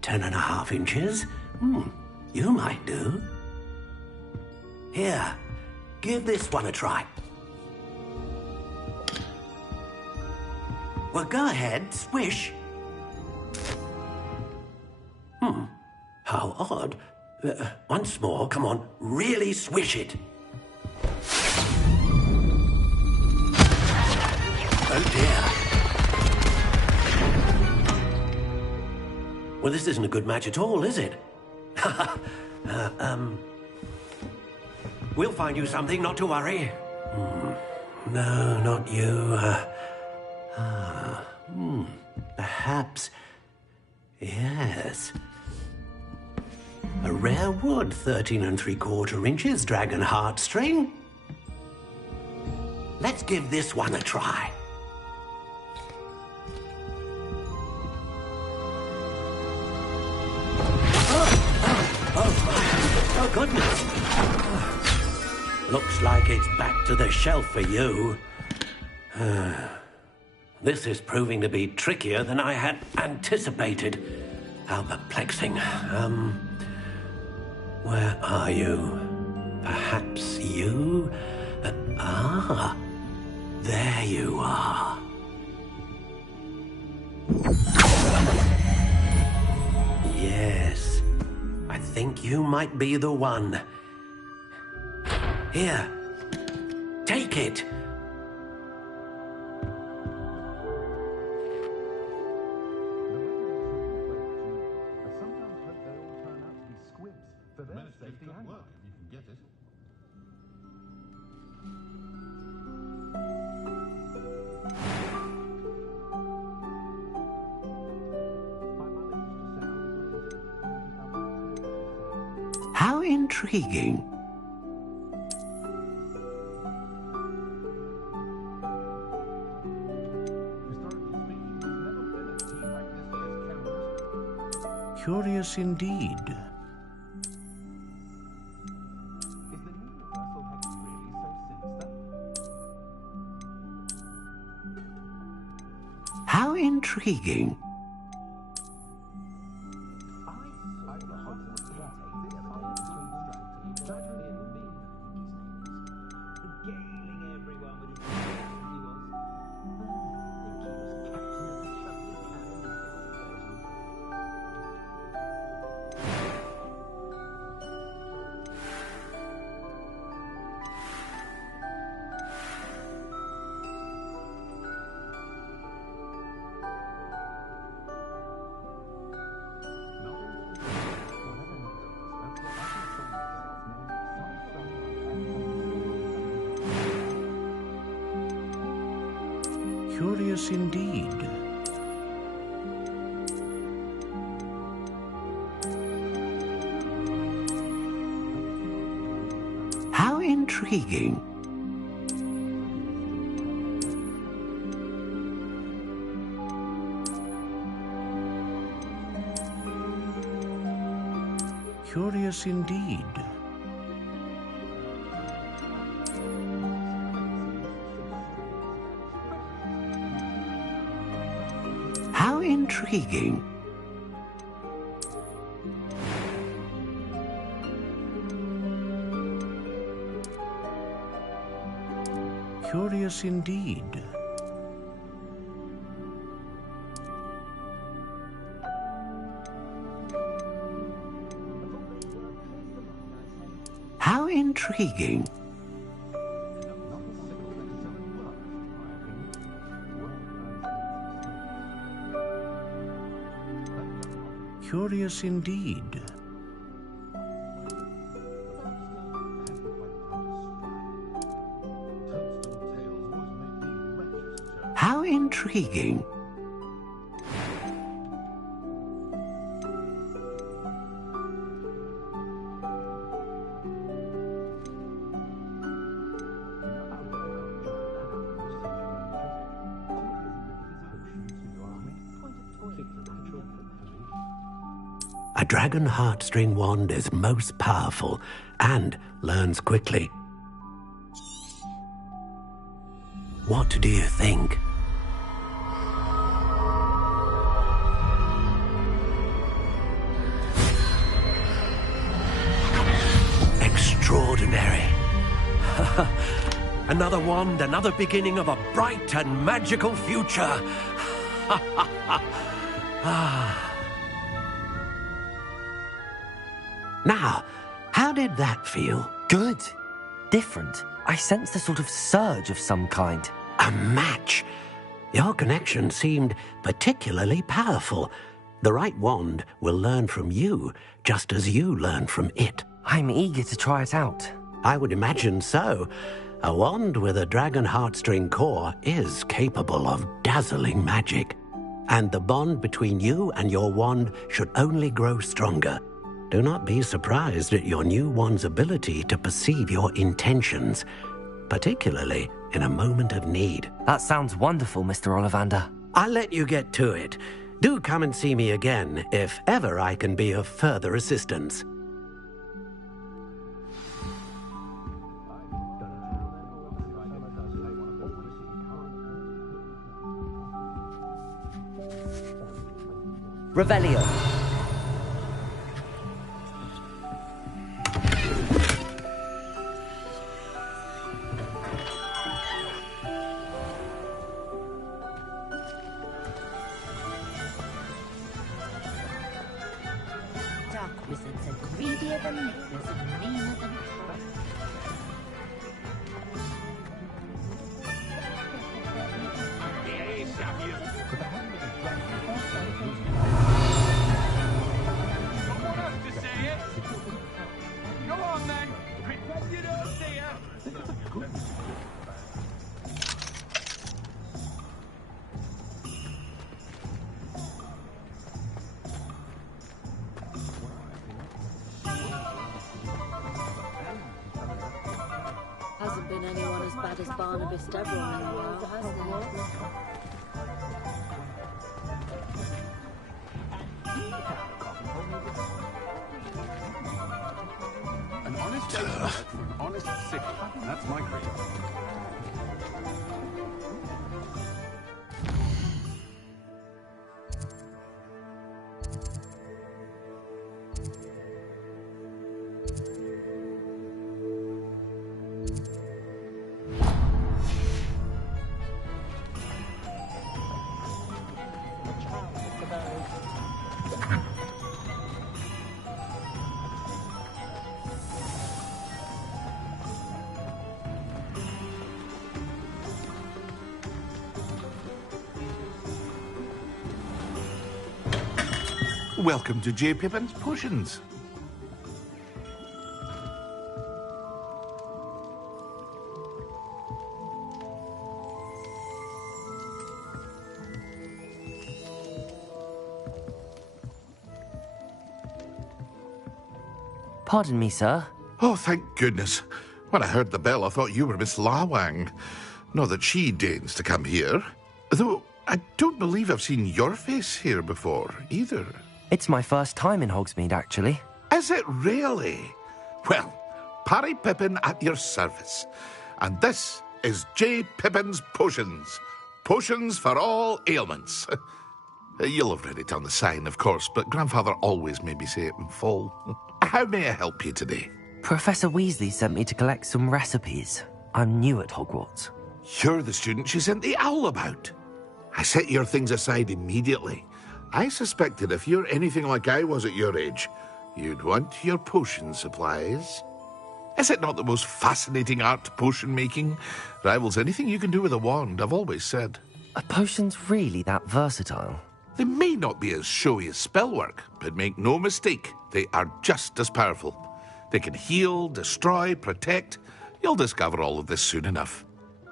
10.5 inches. You might do. Here, give this one a try. Well, go ahead, swish. How odd. Once more, come on, really swish it. Oh dear. Well, this isn't a good match at all, is it? We'll find you something, not to worry. No, not you. Perhaps. Yes. A rare wood, 13 3/4 inches, dragon heartstring. Let's give this one a try. Oh, goodness. Looks like it's back to the shelf for you. This is proving to be trickier than I had anticipated. How perplexing. Where are you? Perhaps you? There you are. Yes, I think you might be the one. Here, take it. How intriguing. Curious indeed. How intriguing. Curious indeed. How intriguing. Curious indeed. How intriguing. Curious indeed. How intriguing. Curious indeed. How intriguing. A dragon heartstring wand is most powerful and learns quickly. What do you think? Extraordinary. Another wand, another beginning of a bright and magical future. Now, how did that feel? Good. Different. I sensed a sort of surge of some kind. A match. Your connection seemed particularly powerful. The right wand will learn from you, just as you learn from it. I'm eager to try it out. I would imagine so. A wand with a dragon heartstring core is capable of dazzling magic. And the bond between you and your wand should only grow stronger. Do not be surprised at your new wand's ability to perceive your intentions, particularly in a moment of need. That sounds wonderful, Mr. Ollivander. I'll let you get to it. Do come and see me again if ever I can be of further assistance. Revelio. Dark wizards are greedier than nickners and meaner than been anyone as bad as Barnabas Devereaux in a while, has there? An honest day's work for an honest city. That's my creed. Welcome to J. Pippin's Potions. Pardon me, sir. Oh, thank goodness. When I heard the bell, I thought you were Miss Lawang. Not that she deigns to come here. Though I don't believe I've seen your face here before, either. It's my first time in Hogsmeade, actually. Is it really? Well, Parry Pippin at your service. And this is J. Pippin's Potions. Potions for all ailments. You'll have read it on the sign, of course, but Grandfather always made me say it in full. How may I help you today? Professor Weasley sent me to collect some recipes. I'm new at Hogwarts. You're the student she sent the owl about. I set your things aside immediately. I suspected if you're anything like I was at your age, you'd want your potion supplies. Is it not the most fascinating art, potion making? Rivals anything you can do with a wand, I've always said. Are potions really that versatile? They may not be as showy as spellwork, but make no mistake, they are just as powerful. They can heal, destroy, protect. You'll discover all of this soon enough.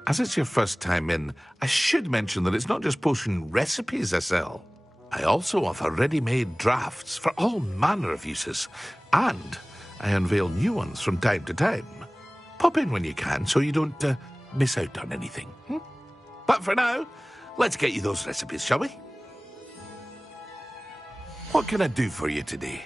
As it's your first time in, I should mention that it's not just potion recipes I sell. I also offer ready-made drafts for all manner of uses, and I unveil new ones from time to time. Pop in when you can so you don't miss out on anything. But for now, let's get you those recipes, shall we? What can I do for you today?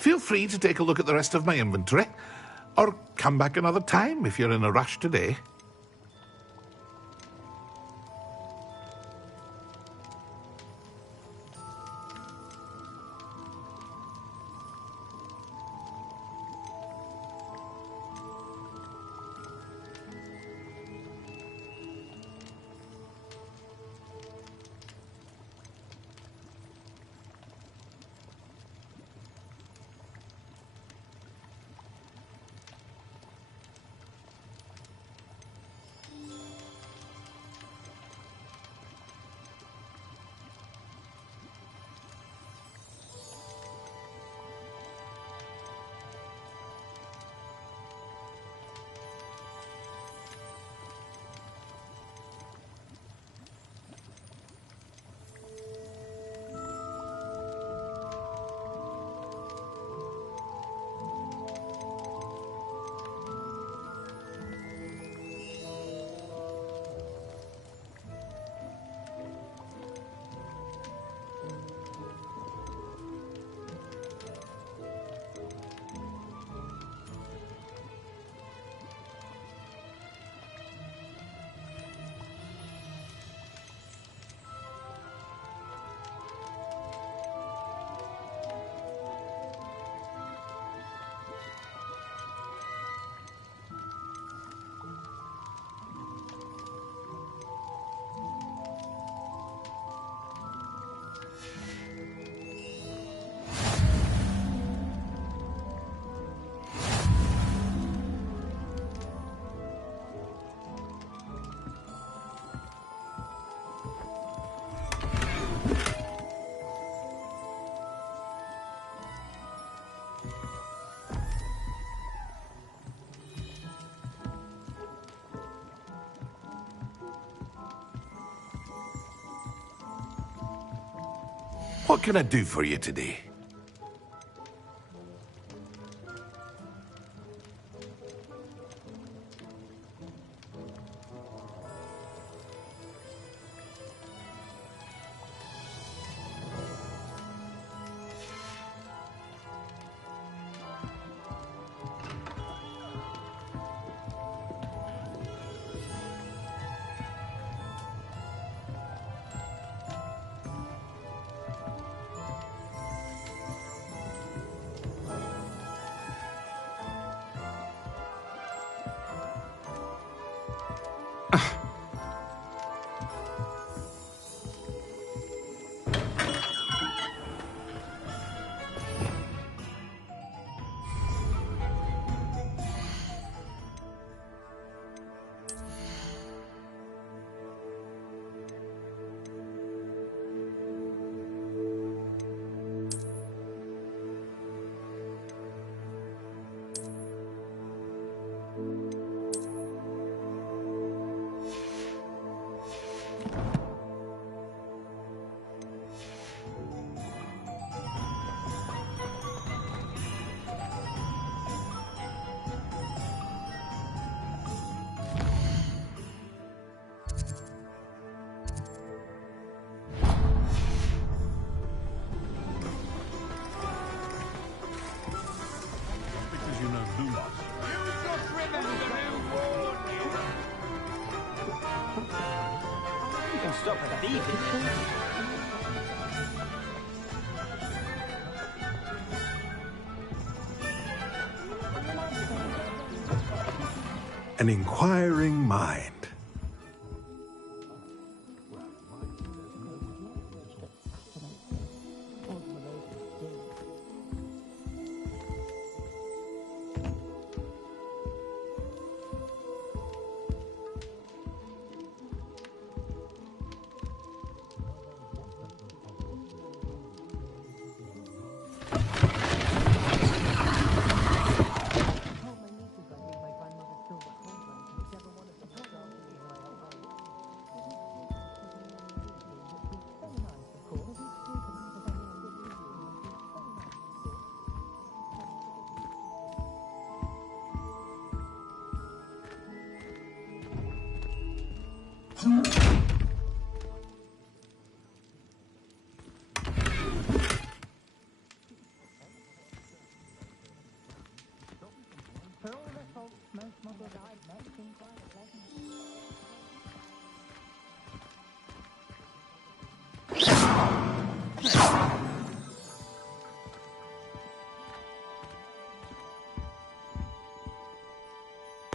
Feel free to take a look at the rest of my inventory, or come back another time if you're in a rush today. What can I do for you today? Because you know Lumos. You can stop at thieving. An inquiring mind.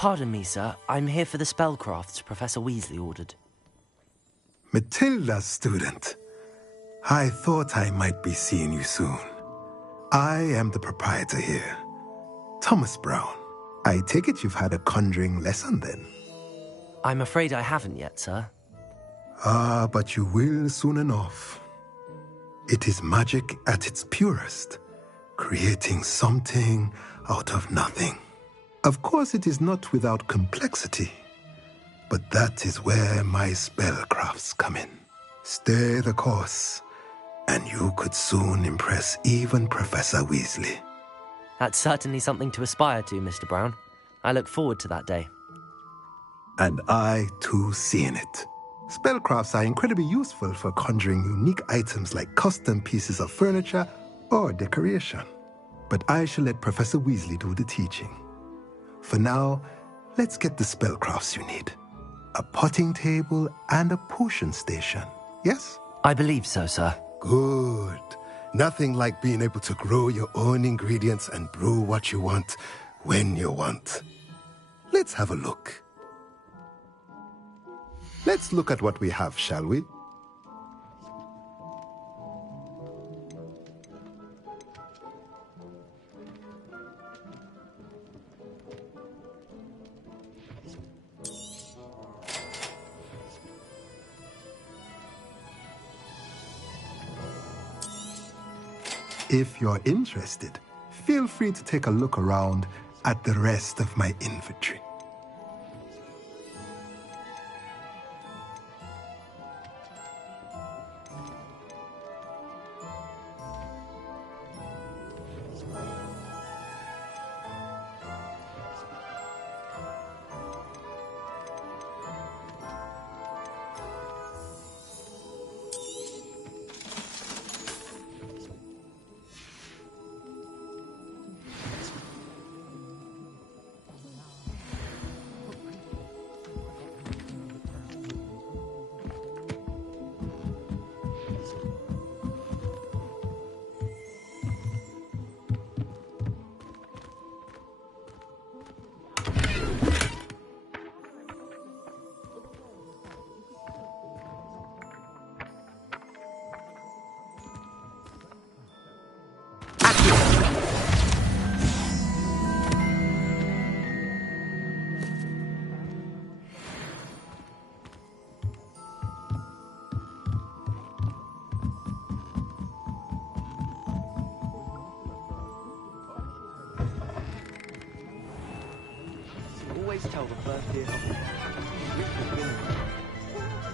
Pardon me, sir. I'm here for the spellcrafts Professor Weasley ordered. Matilda's student. I thought I might be seeing you soon. I am the proprietor here, Thomas Brown. I take it you've had a conjuring lesson then? I'm afraid I haven't yet, sir. Ah, but you will soon enough. It is magic at its purest, creating something out of nothing. Of course, it is not without complexity, but that is where my spellcrafts come in. Stay the course, and you could soon impress even Professor Weasley. That's certainly something to aspire to, Mr. Brown. I look forward to that day. And I, too, seeing it. Spellcrafts are incredibly useful for conjuring unique items like custom pieces of furniture or decoration. But I shall let Professor Weasley do the teaching. For now, let's get the spellcrafts you need. A potting table and a potion station, yes? I believe so, sir. Good. Nothing like being able to grow your own ingredients and brew what you want when you want. Let's have a look. Let's look at what we have, shall we? If you're interested, feel free to take a look around at the rest of my inventory. always tell the first year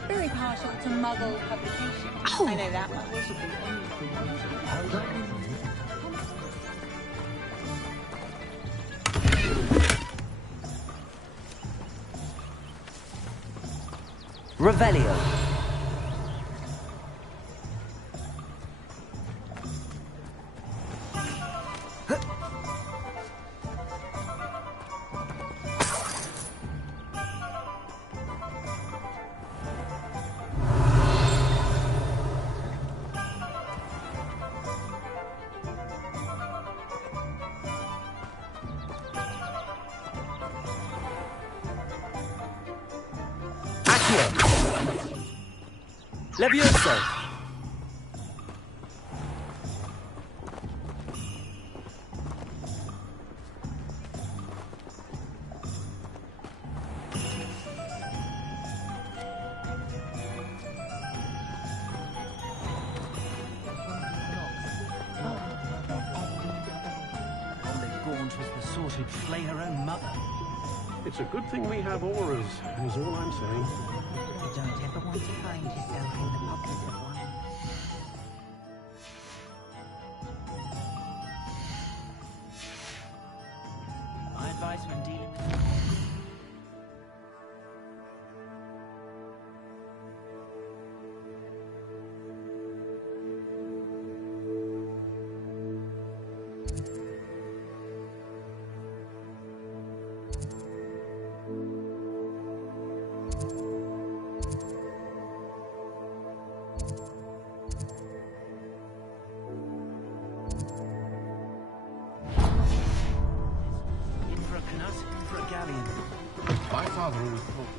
Very partial to Muggle publication. I know that much. Revelio. Levioso! Gaunt was the sort who'd flay her own mother. It's a good thing we have auras, is all I'm saying. You don't ever want to find yourself in the pocket of one. My advice when dealing with... My father always told me.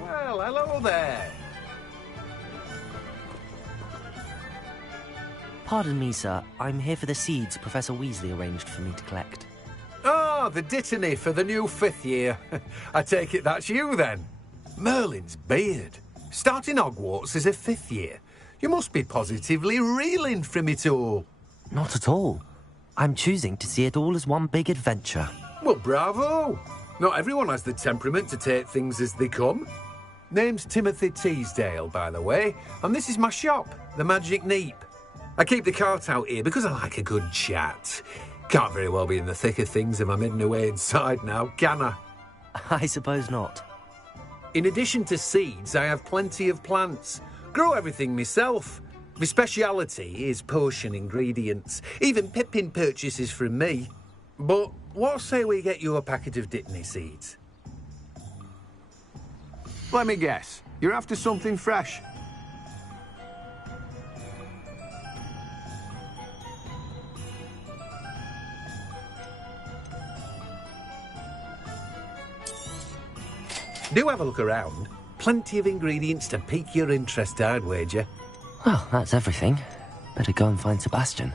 Well, hello there. Pardon me, sir. I'm here for the seeds Professor Weasley arranged for me to collect. Ah, the dittany for the new 5th year. I take it that's you, then. Merlin's beard. Starting Hogwarts as a 5th year. You must be positively reeling from it all. Not at all. I'm choosing to see it all as one big adventure. Well, bravo. Not everyone has the temperament to take things as they come. Name's Timothy Teasdale, by the way, and this is my shop, the Magic Neep. I keep the cart out here because I like a good chat. Can't very well be in the thick of things if I'm hidden away inside now, can I? I suppose not. In addition to seeds, I have plenty of plants. Grow everything myself. My speciality is potion ingredients. Even Pippin purchases from me. But what say we get you a packet of Dittany seeds? Let me guess. You're after something fresh. Do have a look around. Plenty of ingredients to pique your interest, I'd wager. Well, that's everything. Better go and find Sebastian.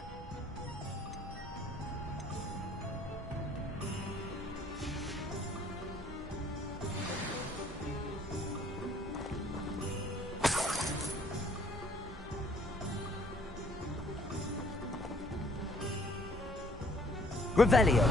Revelio.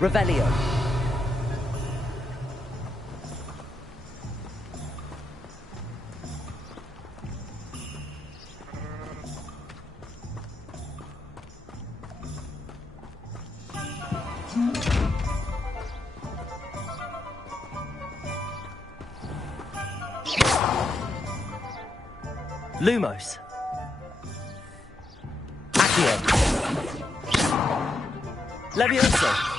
Revelio. Lumos. Accio. Levioso.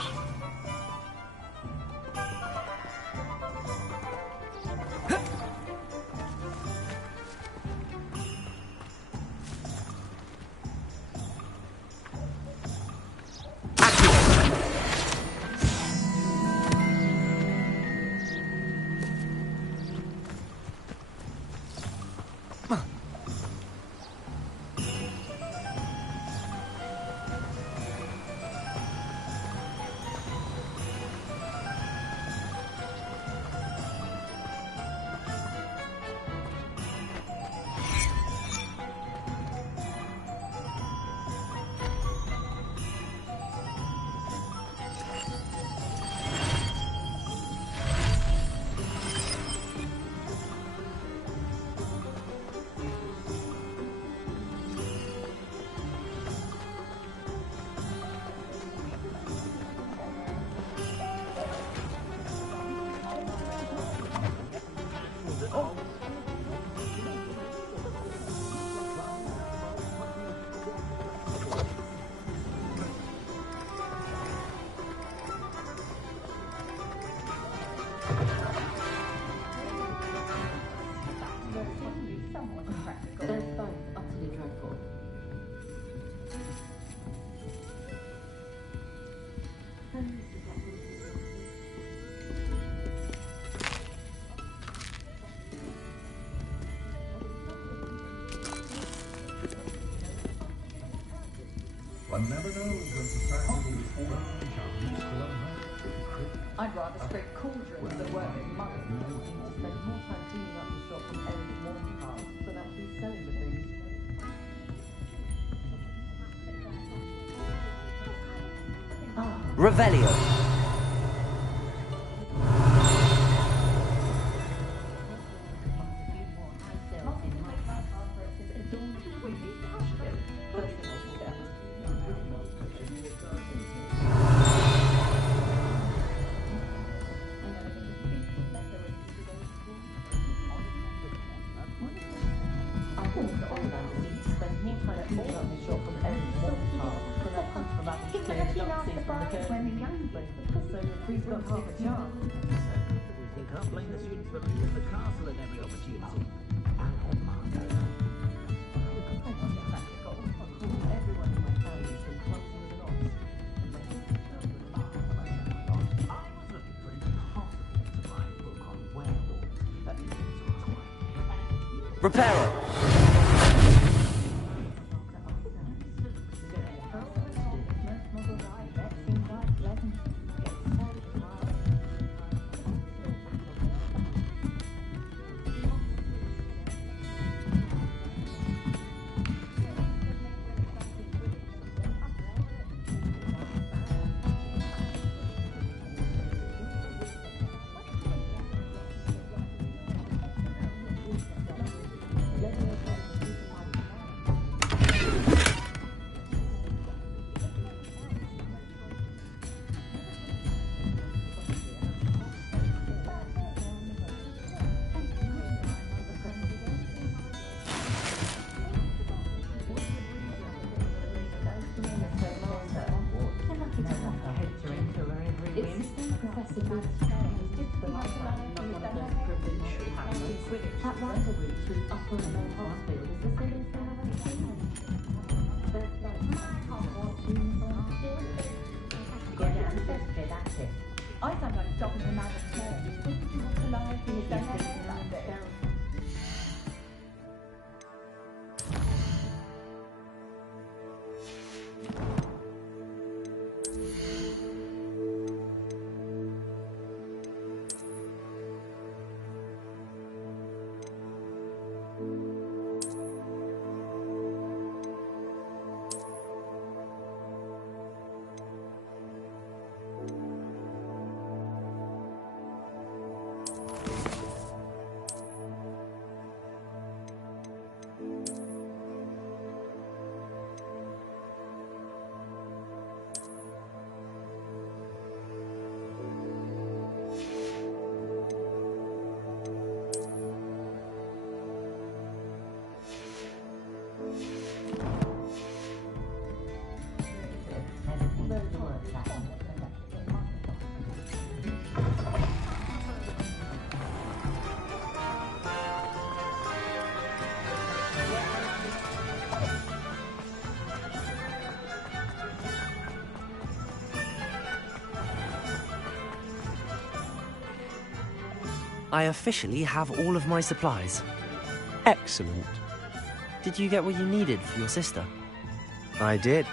One never knows when society will be falling I'd rather scrape cauldrons than work with money. I'll spend more time cleaning up the shop from Eric's morning pile than actually selling the things. Revelio. Reparo. I sometimes stop in the madam's hair. Wouldn't you want to lie if you was done that? I officially have all of my supplies. Excellent. Did you get what you needed for your sister? I did.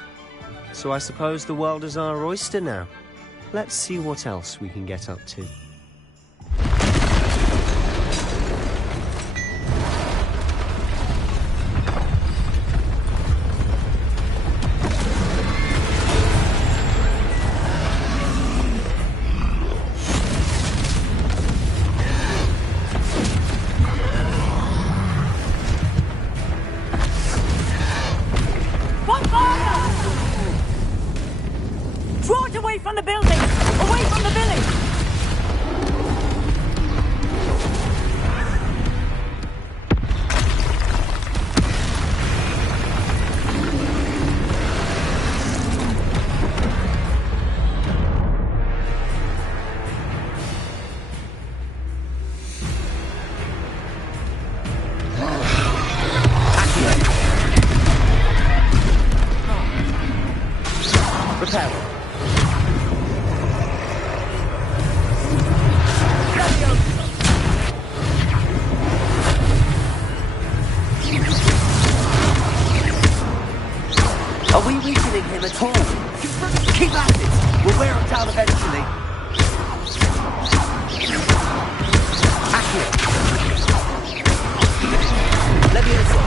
So I suppose the world is our oyster now. Let's see what else we can get up to. Draw it away from the building! Away from the village! Repel. Are we weakening him at all? Keep at it! We'll wear him down eventually. Accio. Leviosa.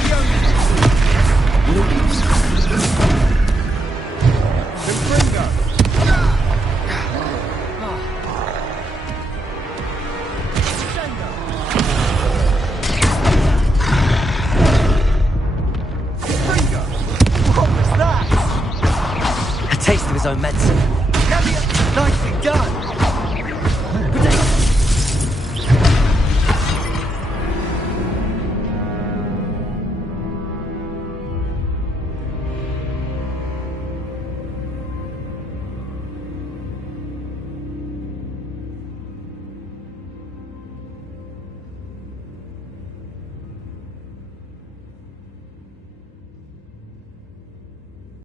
Leviosa.